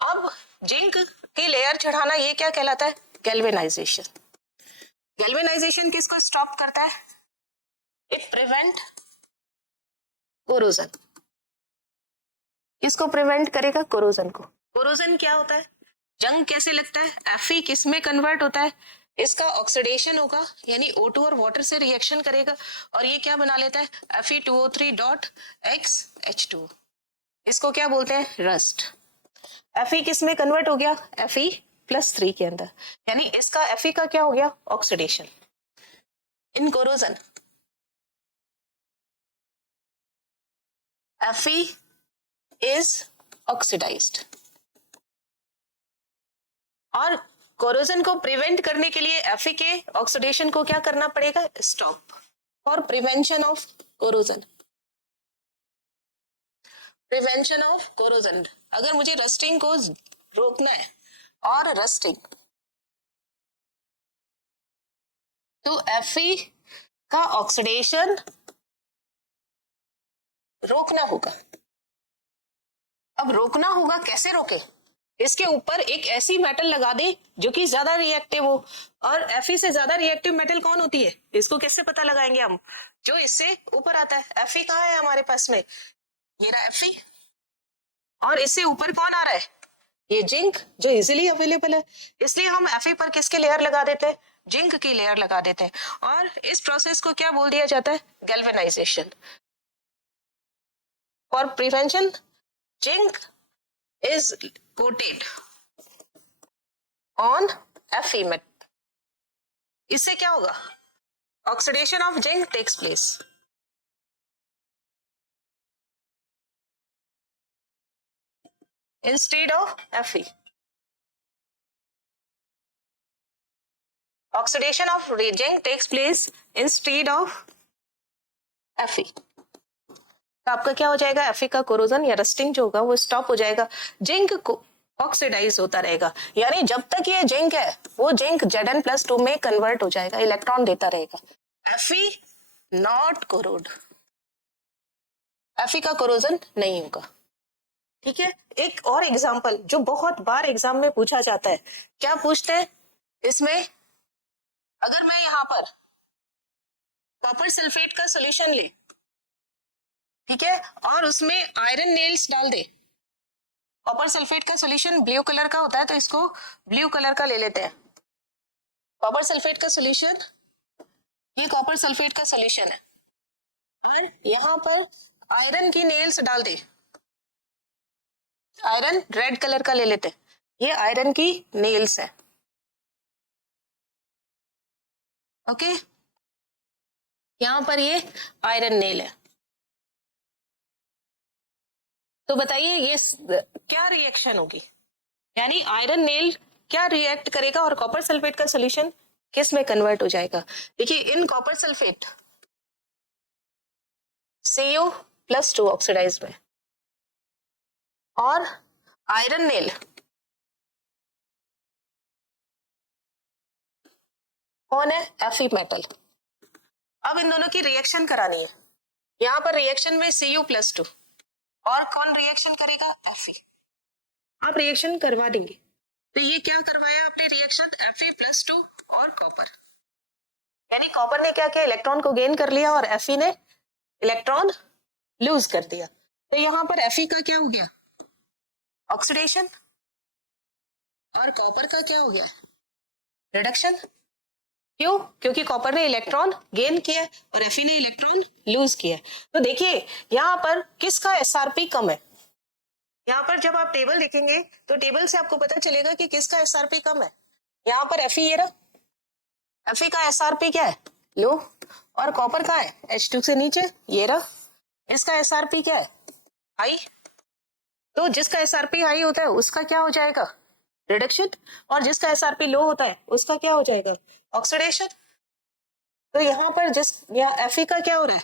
अब जिंक की लेयर चढ़ाना ये क्या कहलाता है? गैल्वेनाइजेशन। गैल्वेनाइजेशन किसको स्टॉप करता है? It prevent corrosion. किसको प्रिवेंट करेगा? कोरोजन को। कोरोजन क्या होता है? जंग कैसे लगता है? Fe किस में कन्वर्ट होता है? इसका ऑक्सीडेशन होगा, यानी O2 और वाटर से रिएक्शन करेगा, और ये क्या बना लेता है? Fe2O3.X इसको क्या बोलते हैं? रस्ट। Fe किस में कन्वर्ट हो गया? Fe+3 के अंदर, यानी इसका Fe का क्या हो गया? Oxidation. In corrosion Fe is oxidized, और कोरोजन को प्रिवेंट करने के लिए Fe के ऑक्सीडेशन को क्या करना पड़ेगा? Stop. For prevention of corrosion, prevention of corrosion. अगर मुझे रस्टिंग को रोकना है और रस्टिंग, तो Fe का ऑक्सीडेशन रोकना होगा। अब रोकना होगा, कैसे रोके? इसके ऊपर एक ऐसी मेटल लगा दे जो कि ज्यादा रिएक्टिव हो, और Fe से ज्यादा रिएक्टिव मेटल कौन होती है? इसको कैसे पता लगाएंगे हम? जो इससे ऊपर आता है। Fe कहाँ है हमारे पास में? ये रहा Fe, और इससे ऊपर कौन आ रहा है? ये जिंक, जो इजीली अवेलेबल है। इसलिए हम Fe पर किसके लेयर लगा देते हैं? जिंक की लेयर लगा देते हैं, और इस प्रोसेस को क्या बोल दिया जाता है? Galvanization. For prevention, zinc is coated on Fe metal. इससे क्या होगा? Oxidation of zinc takes place. instead of Fe. Oxidation of zinc takes place instead of Fe. तो आपका क्या हो जाएगा? Fe का कोरोजन या रस्टिंग जो होगा वो स्टॉप हो जाएगा, जिंक को ऑक्सीडाइज होता रहेगा। यानी जब तक ये जिंक है वो जिंक Zn+2 में कन्वर्ट हो जाएगा, इलेक्ट्रॉन देता रहेगा। Fe नॉट कोरोड, Fe का कोरोजन नहीं होगा। ठीक है, एक और एग्जांपल जो बहुत बार एग्जाम में पूछा जाता है, क्या पूछते हैं इसमें? अगर मैं यहाँ पर कॉपर सल्फेट का सॉल्यूशन ले, ठीक है, और उसमें आयरन नेल्स डाल दे। कॉपर सल्फेट का सॉल्यूशन ब्लू कलर का होता है, तो इसको ब्लू कलर का ले लेते हैं। कॉपर सल्फेट का सॉल्यूशन, ये कॉपर सल्फेट का सॉल्यूशन है, और यहाँ पर आयरन की नेल्स डाल दे। आयरन रेड कलर का ले लेते हैं, ये आयरन की नेल्स है। ओके, यहां पर ये आयरन नेल है। तो बताइए ये क्या रिएक्शन होगी? यानी आयरन नेल क्या रिएक्ट करेगा और कॉपर सल्फेट का सॉल्यूशन किस में कन्वर्ट हो जाएगा? देखिए, in copper sulphate Cu+2 oxidise में, और आयरन नेल कौन है? Fe metal. अब इन दोनों की रिएक्शन करानी है। यहाँ पर रिएक्शन में Cu+2 और कौन रिएक्शन करेगा? Fe। आप रिएक्शन करवा देंगे। तो ये क्या करवाया आपने रिएक्शन? Fe+2 और कॉपर, यानी कॉपर ने क्या किया? इलेक्ट्रॉन को गेन कर लिया और Fe ने इलेक्ट्रॉन लूज कर दिया। तो यहाँ पर Fe का क्या हो गया? ऑक्सीडेशन, और कॉपर का क्या हो गया? रिडक्शन। क्यों? क्योंकि कॉपर ने इलेक्ट्रॉन गेन किया और Fe ने इलेक्ट्रॉन लूज किया। तो देखिए यहाँ पर किसका SRP कम है? यहाँ पर जब आप टेबल देखेंगे तो टेबल से आपको पता चलेगा कि किसका SRP कम है। यहाँ पर Fe ये रहा, Fe का SRP क्या है? लो। और कॉपर का है H2 से नीचे, ये रहा, इसका SRP क्या है? हाई। तो जिसका SRP हाई होता है उसका क्या हो जाएगा? रिडक्शन, और जिसका SRP लो होता है उसका क्या हो जाएगा? ऑक्सीडेशन। तो यहाँ पर यहाँ Fe का क्या हो रहा है?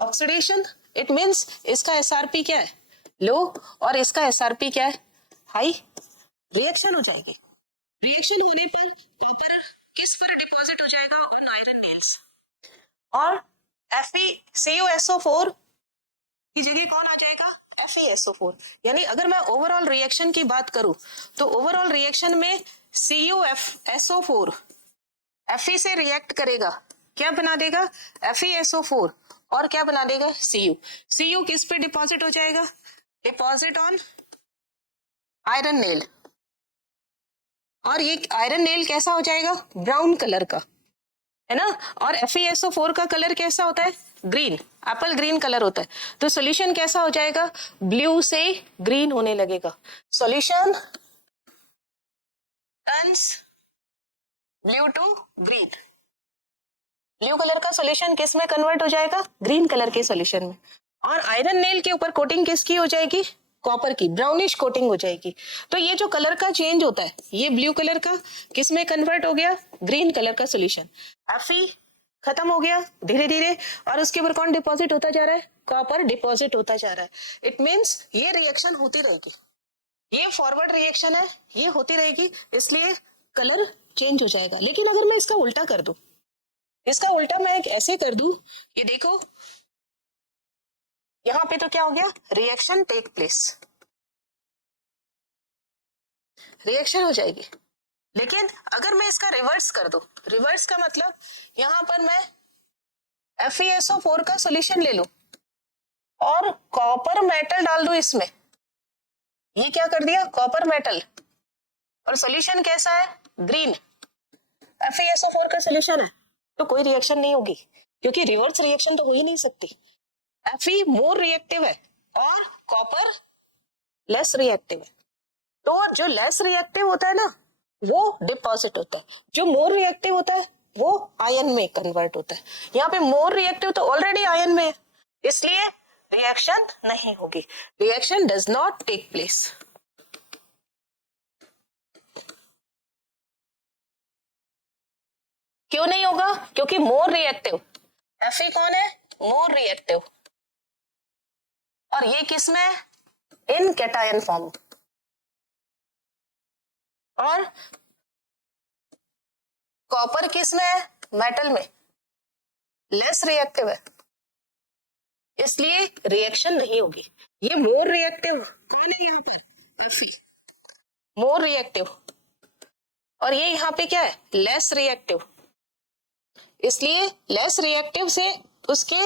ऑक्सीडेशन। इट मींस इसका SRP क्या है? लो, और इसका SRP क्या है? हाई। रिएक्शन हो जाएगी। रिएक्शन होने पर कॉपर किस पर डिपॉजिट हो जाएगा? On iron nails. और FeCuSO4 की जगह कौन आ जाएगा? FeSO4। यानी अगर मैं ओवरऑल रिएक्शन की बात करूं तो ओवरऑल रिएक्शन में CuSO4 Fe से रिएक्ट करेगा, क्या बना देगा? FeSO4, और क्या बना देगा? Cu किस पे डिपॉजिट हो जाएगा? Deposit on iron nail. और ये आयरन नेल कैसा हो जाएगा? ब्राउन कलर का, है ना। और FeSO4 का कलर कैसा होता है? ग्रीन, एप्पल ग्रीन कलर होता है। तो सॉल्यूशन कैसा हो जाएगा? ब्लू से ग्रीन होने लगेगा। Solution turns blue to green. Blue colour का सॉल्यूशन किस में कन्वर्ट हो जाएगा? ग्रीन कलर के सॉल्यूशन में। और आयरन नेल के ऊपर कोटिंग किसकी हो जाएगी? कॉपर की, ब्राउनिश कोटिंग हो जाएगी। तो ये जो कलर का चेंज होता है, ये ब्लू कलर का किस में कन्वर्ट हो गया? ग्रीन कलर का सॉल्यूशन। Fe खत्म हो गया धीरे धीरे, और उसके ऊपर कौन डिपॉजिट होता जा रहा है? कॉपर डिपॉजिट होता जा रहा है। इट मींस ये रिएक्शन होती रहेगी, ये फॉरवर्ड रिएक्शन है, ये होती रहेगी, इसलिए कलर चेंज हो जाएगा। लेकिन अगर मैं इसका उल्टा कर दूं, इसका उल्टा मैं एक ऐसे कर दूं, ये देखो यहां पे तो क्या हो गया? रिएक्शन टेक प्लेस, रिएक्शन हो जाएगी। लेकिन अगर मैं इसका रिवर्स कर दूं, रिवर्स का मतलब यहां पर मैं FeSO4 का सॉल्यूशन ले लूं और कॉपर मेटल डाल दूं इसमें, ये क्या कर दिया? कॉपर मेटल, और सॉल्यूशन कैसा है? ग्रीन। FeSO4 का सॉल्यूशन है, तो कोई रिएक्शन नहीं होगी, क्योंकि रिवर्स रिएक्शन तो हो ही नहीं सकती। Fe मोर रिएक्टिव है और कॉपर लेस रिएक्टिव है। तो जो लेस रिएक्टिव होता है ना, वो डिपॉजिट होता है, जो मोर रिएक्टिव होता है वो आयन में कन्वर्ट होता है। यहाँ पे मोर रिएक्टिव तो ऑलरेडी आयन में है, इसलिए रिएक्शन नहीं होगी, reaction does not take place. क्यों नहीं होगा? क्योंकि मोर रिएक्टिव, Fe कौन है? मोर रिएक्टिव, और ये किसमें? इन कैटायन फॉर्म। और कॉपर किसमें है? मेटल में, लेस रिएक्टिव है, इसलिए रिएक्शन नहीं होगी। ये मोर रिएक्टिव कौन है? यहाँ पर Fe, मोर रिएक्टिव, और ये यहाँ पे क्या है? लेस रिएक्टिव, इसलिए लेस रिएक्टिव से उसके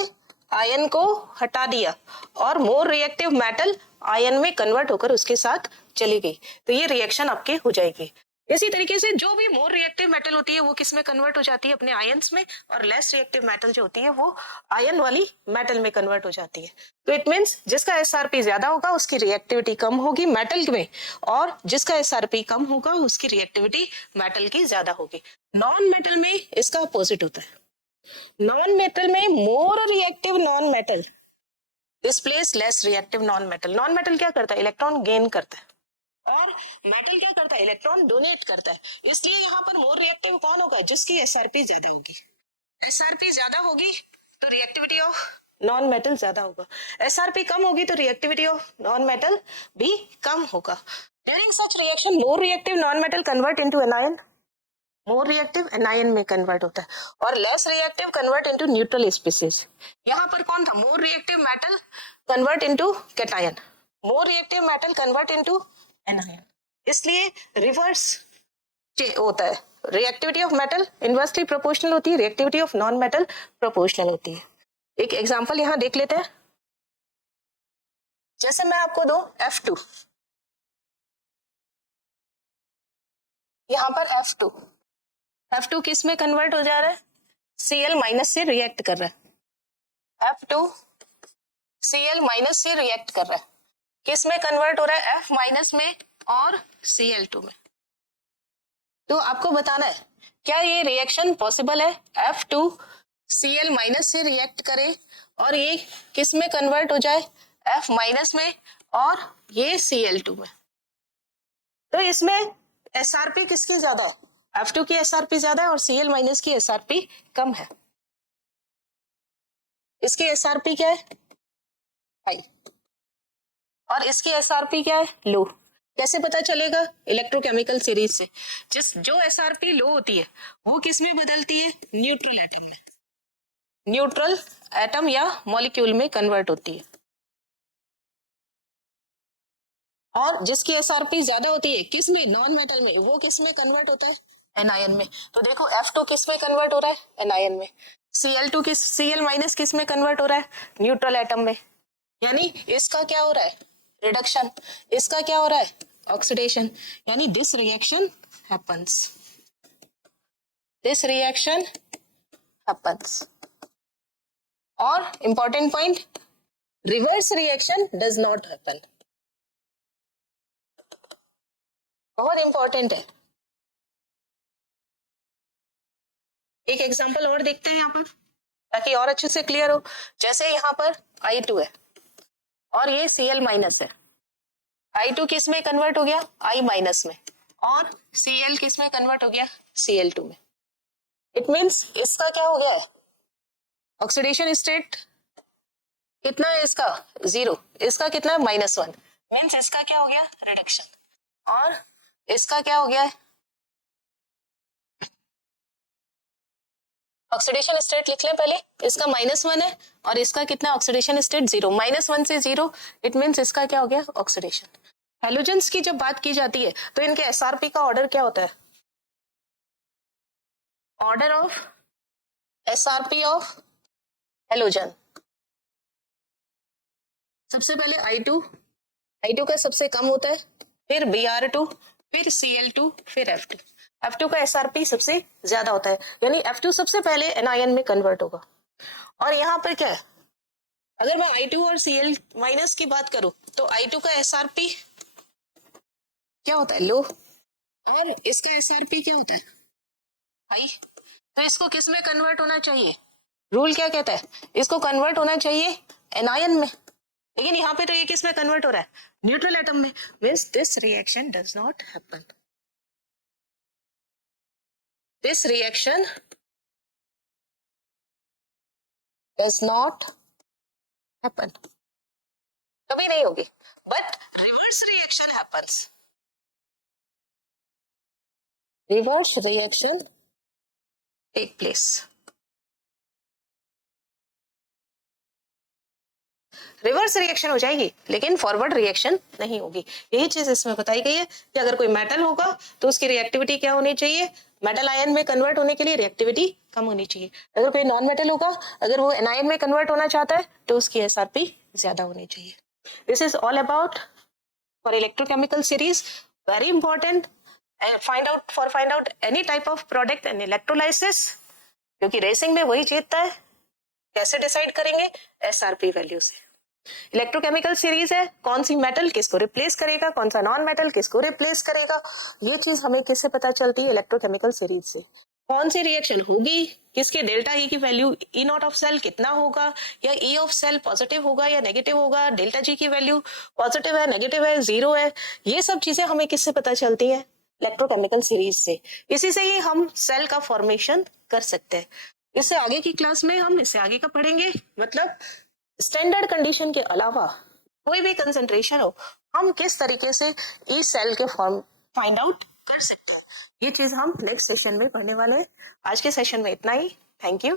आयन को हटा दिया और मोर रिएक्टिव मेटल आयन में कन्वर्ट होकर उसके साथ चली गई, तो ये रिएक्शन आपके हो जाएगी। इसी तरीके से जो भी मोर रिएक्टिव मेटल होती है वो किस में कन्वर्ट हो जाती है? अपने आयंस में, और लेस रिएक्टिव मेटल जो होती है वो आयन वाली मेटल में कन्वर्ट हो जाती है। तो इट मींस जिसका SRP ज्यादा होगा उसकी रिएक्टिविटी कम होगी मेटल में, और जिसका SRP कम होगा उसकी रिएक्टिविटी मेटल की ज्यादा होगी। नॉन मेटल में इसका अपोजिट होता है। नॉन मेटल में more reactive non metal displace less reactive non metal. Non metal क्या करता है? इलेक्ट्रॉन गेन करता है, और मेटल क्या करता है? इलेक्ट्रॉन डोनेट करता है। इसलिए यहाँ पर मोर रिएक्टिव कौन होगा? जिसकी SRP ज्यादा होगी। SRP ज्यादा होगी तो रिएक्टिविटी ऑफ नॉन मेटल ज्यादा होगा। एसआरपी कम होगी तो रिएक्टिविटी ऑफ नॉन मेटल भी कम होगा। During such reaction more reactive non metal convert into anion, more reactive anion में कन्वर्ट होता है, और less reactive convert into neutral species. यहाँ पर कौन था? मोर reactive metal convert into cation, मोर reactive metal convert into anion. इसलिए रिवर्स होता है, reactivity of metal inversely proportional होती है, reactivity of non metal proportional होती है। एक एग्जांपल यहां देख लेते हैं। जैसे मैं आपको दूं F2, यहां पर F2 किस में कन्वर्ट हो जा रहा है? Cl माइनस से रिएक्ट कर रहा है। F2 Cl माइनस से रिएक्ट कर रहा है, किस में कन्वर्ट हो रहा है? F माइनस में और Cl2 में। तो आपको बताना है क्या ये रिएक्शन पॉसिबल है? F2 Cl माइनस से रिएक्ट करे और ये किस में कन्वर्ट हो जाए? F माइनस में और ये Cl2 में। तो इसमें SRP किसकी ज्यादा है? F2 की SRP ज्यादा है और Cl माइनस की SRP कम है। इसकी SRP क्या है? हाई, और इसकी SRP क्या है? लो। कैसे पता चलेगा? इलेक्ट्रोकेमिकल सीरीज से। जो SRP लो होती है वो किस में बदलती है? न्यूट्रल एटम में, न्यूट्रल एटम या मॉलिक्यूल में कन्वर्ट होती है। और जिसकी एसआरपी ज्यादा होती है किस में? नॉन मेटल में, वो किस में कन्वर्ट होता है? एनायन में। तो देखो F2 किस में कन्वर्ट हो रहा है? एनायन में। Cl2 किस, Cl माइनस किस में कन्वर्ट हो रहा है? न्यूट्रल एटम में। यानी इसका क्या हो रहा है? रिडक्शन। इसका क्या हो रहा है? ऑक्सीडेशन। यानी this reaction happens, this reaction happens. और important point, reverse reaction does not happen. बहुत इंपॉर्टेंट है। एक एग्जांपल और देखते हैं यहाँ पर ताकि और अच्छे से क्लियर हो। जैसे यहाँ पर I2 है और ये Cl माइनस है। I2 किस में कन्वर्ट हो गया? I माइनस में, और Cl किस में कन्वर्ट हो गया? Cl2 में। इट मीन्स इसका क्या हो गया? ऑक्सीडेशन स्टेट कितना है इसका? 0। इसका कितना है? -1। मीन्स इसका क्या हो गया? रिडक्शन। और इसका क्या हो गया है? ऑक्सीडेशन स्टेट लिख लें पहले। इसका -1 है और इसका कितना? Oxidation state 0। -1 से 0, इट मीन्स इसका क्या हो गया? ऑक्सीडेशन। हेलोजेंस की जब बात की जाती है तो इनके एसआरपी का ऑर्डर क्या होता है? Order of SRP of halogen. सबसे पहले I2 का सबसे कम होता है, फिर Br2, फिर Cl2, फिर F2। F2 का SRP सबसे ज्यादा होता है, यानी F2 सबसे पहले एनायन में कन्वर्ट होगा। और यहाँ पर क्या है? अगर मैं I2 और Cl माइनस की बात करूं तो I2 का SRP क्या होता है? लो। और इसका SRP क्या होता है? हाई। तो इसको किस में कन्वर्ट होना चाहिए? रूल क्या कहता है? इसको कन्वर्ट होना चाहिए एनायन में, लेकिन यहाँ पे तो ये किस में कन्वर्ट हो रहा है? न्यूट्रल एटम में। Means this reaction does not happen, this reaction does not happen, कभी नहीं होगी। But reverse reaction happens, reverse reaction take place. Reverse reaction हो जाएगी लेकिन फॉरवर्ड रिएक्शन नहीं होगी। यही चीज इसमें बताई गई है कि अगर कोई मेटल होगा तो उसकी रिएक्टिविटी क्या होनी चाहिए? मेटल आयन में कन्वर्ट होने के लिए रिएक्टिविटी कम होनी चाहिए। अगर कोई नॉन मेटल होगा, अगर वो एनायन में कन्वर्ट होना चाहता है तो उसकी एसआरपी ज्यादा होनी चाहिए। This is all about for electrochemical series, very important. Find out any type of product and electrolysis, क्योंकि रेसिंग में वही जीतता है। कैसे डिसाइड करेंगे? एसआरपी वैल्यू से। इलेक्ट्रोकेमिकल सीरीज है, कौन सी मेटल किसको रिप्लेस करेगा, कौन सा नॉन मेटल किसको रिप्लेस करेगा, ये चीज हमें किससे पता चलती है? इलेक्ट्रोकेमिकल सीरीज से। कौन सी रिएक्शन होगी, किसके डेल्टा ई की value E not of cell कितना होगा, या ई ऑफ सेल पॉजिटिव होगा या नेगेटिव होगा, डेल्टा जी की वैल्यू पॉजिटिव है, नेगेटिव है, 0 है, ये सब चीजें हमें किससे पता चलती है? इलेक्ट्रोकेमिकल सीरीज से। इसी से ही हम सेल का फॉर्मेशन कर सकते हैं। इससे आगे की क्लास में हम इससे आगे का पढ़ेंगे, मतलब स्टैंडर्ड कंडीशन के अलावा कोई भी कंसंट्रेशन हो, हम किस तरीके से इस सेल के फॉर्म फाइंड आउट कर सकते हैं, ये चीज हम नेक्स्ट सेशन में पढ़ने वाले हैं। आज के सेशन में इतना ही। Thank you.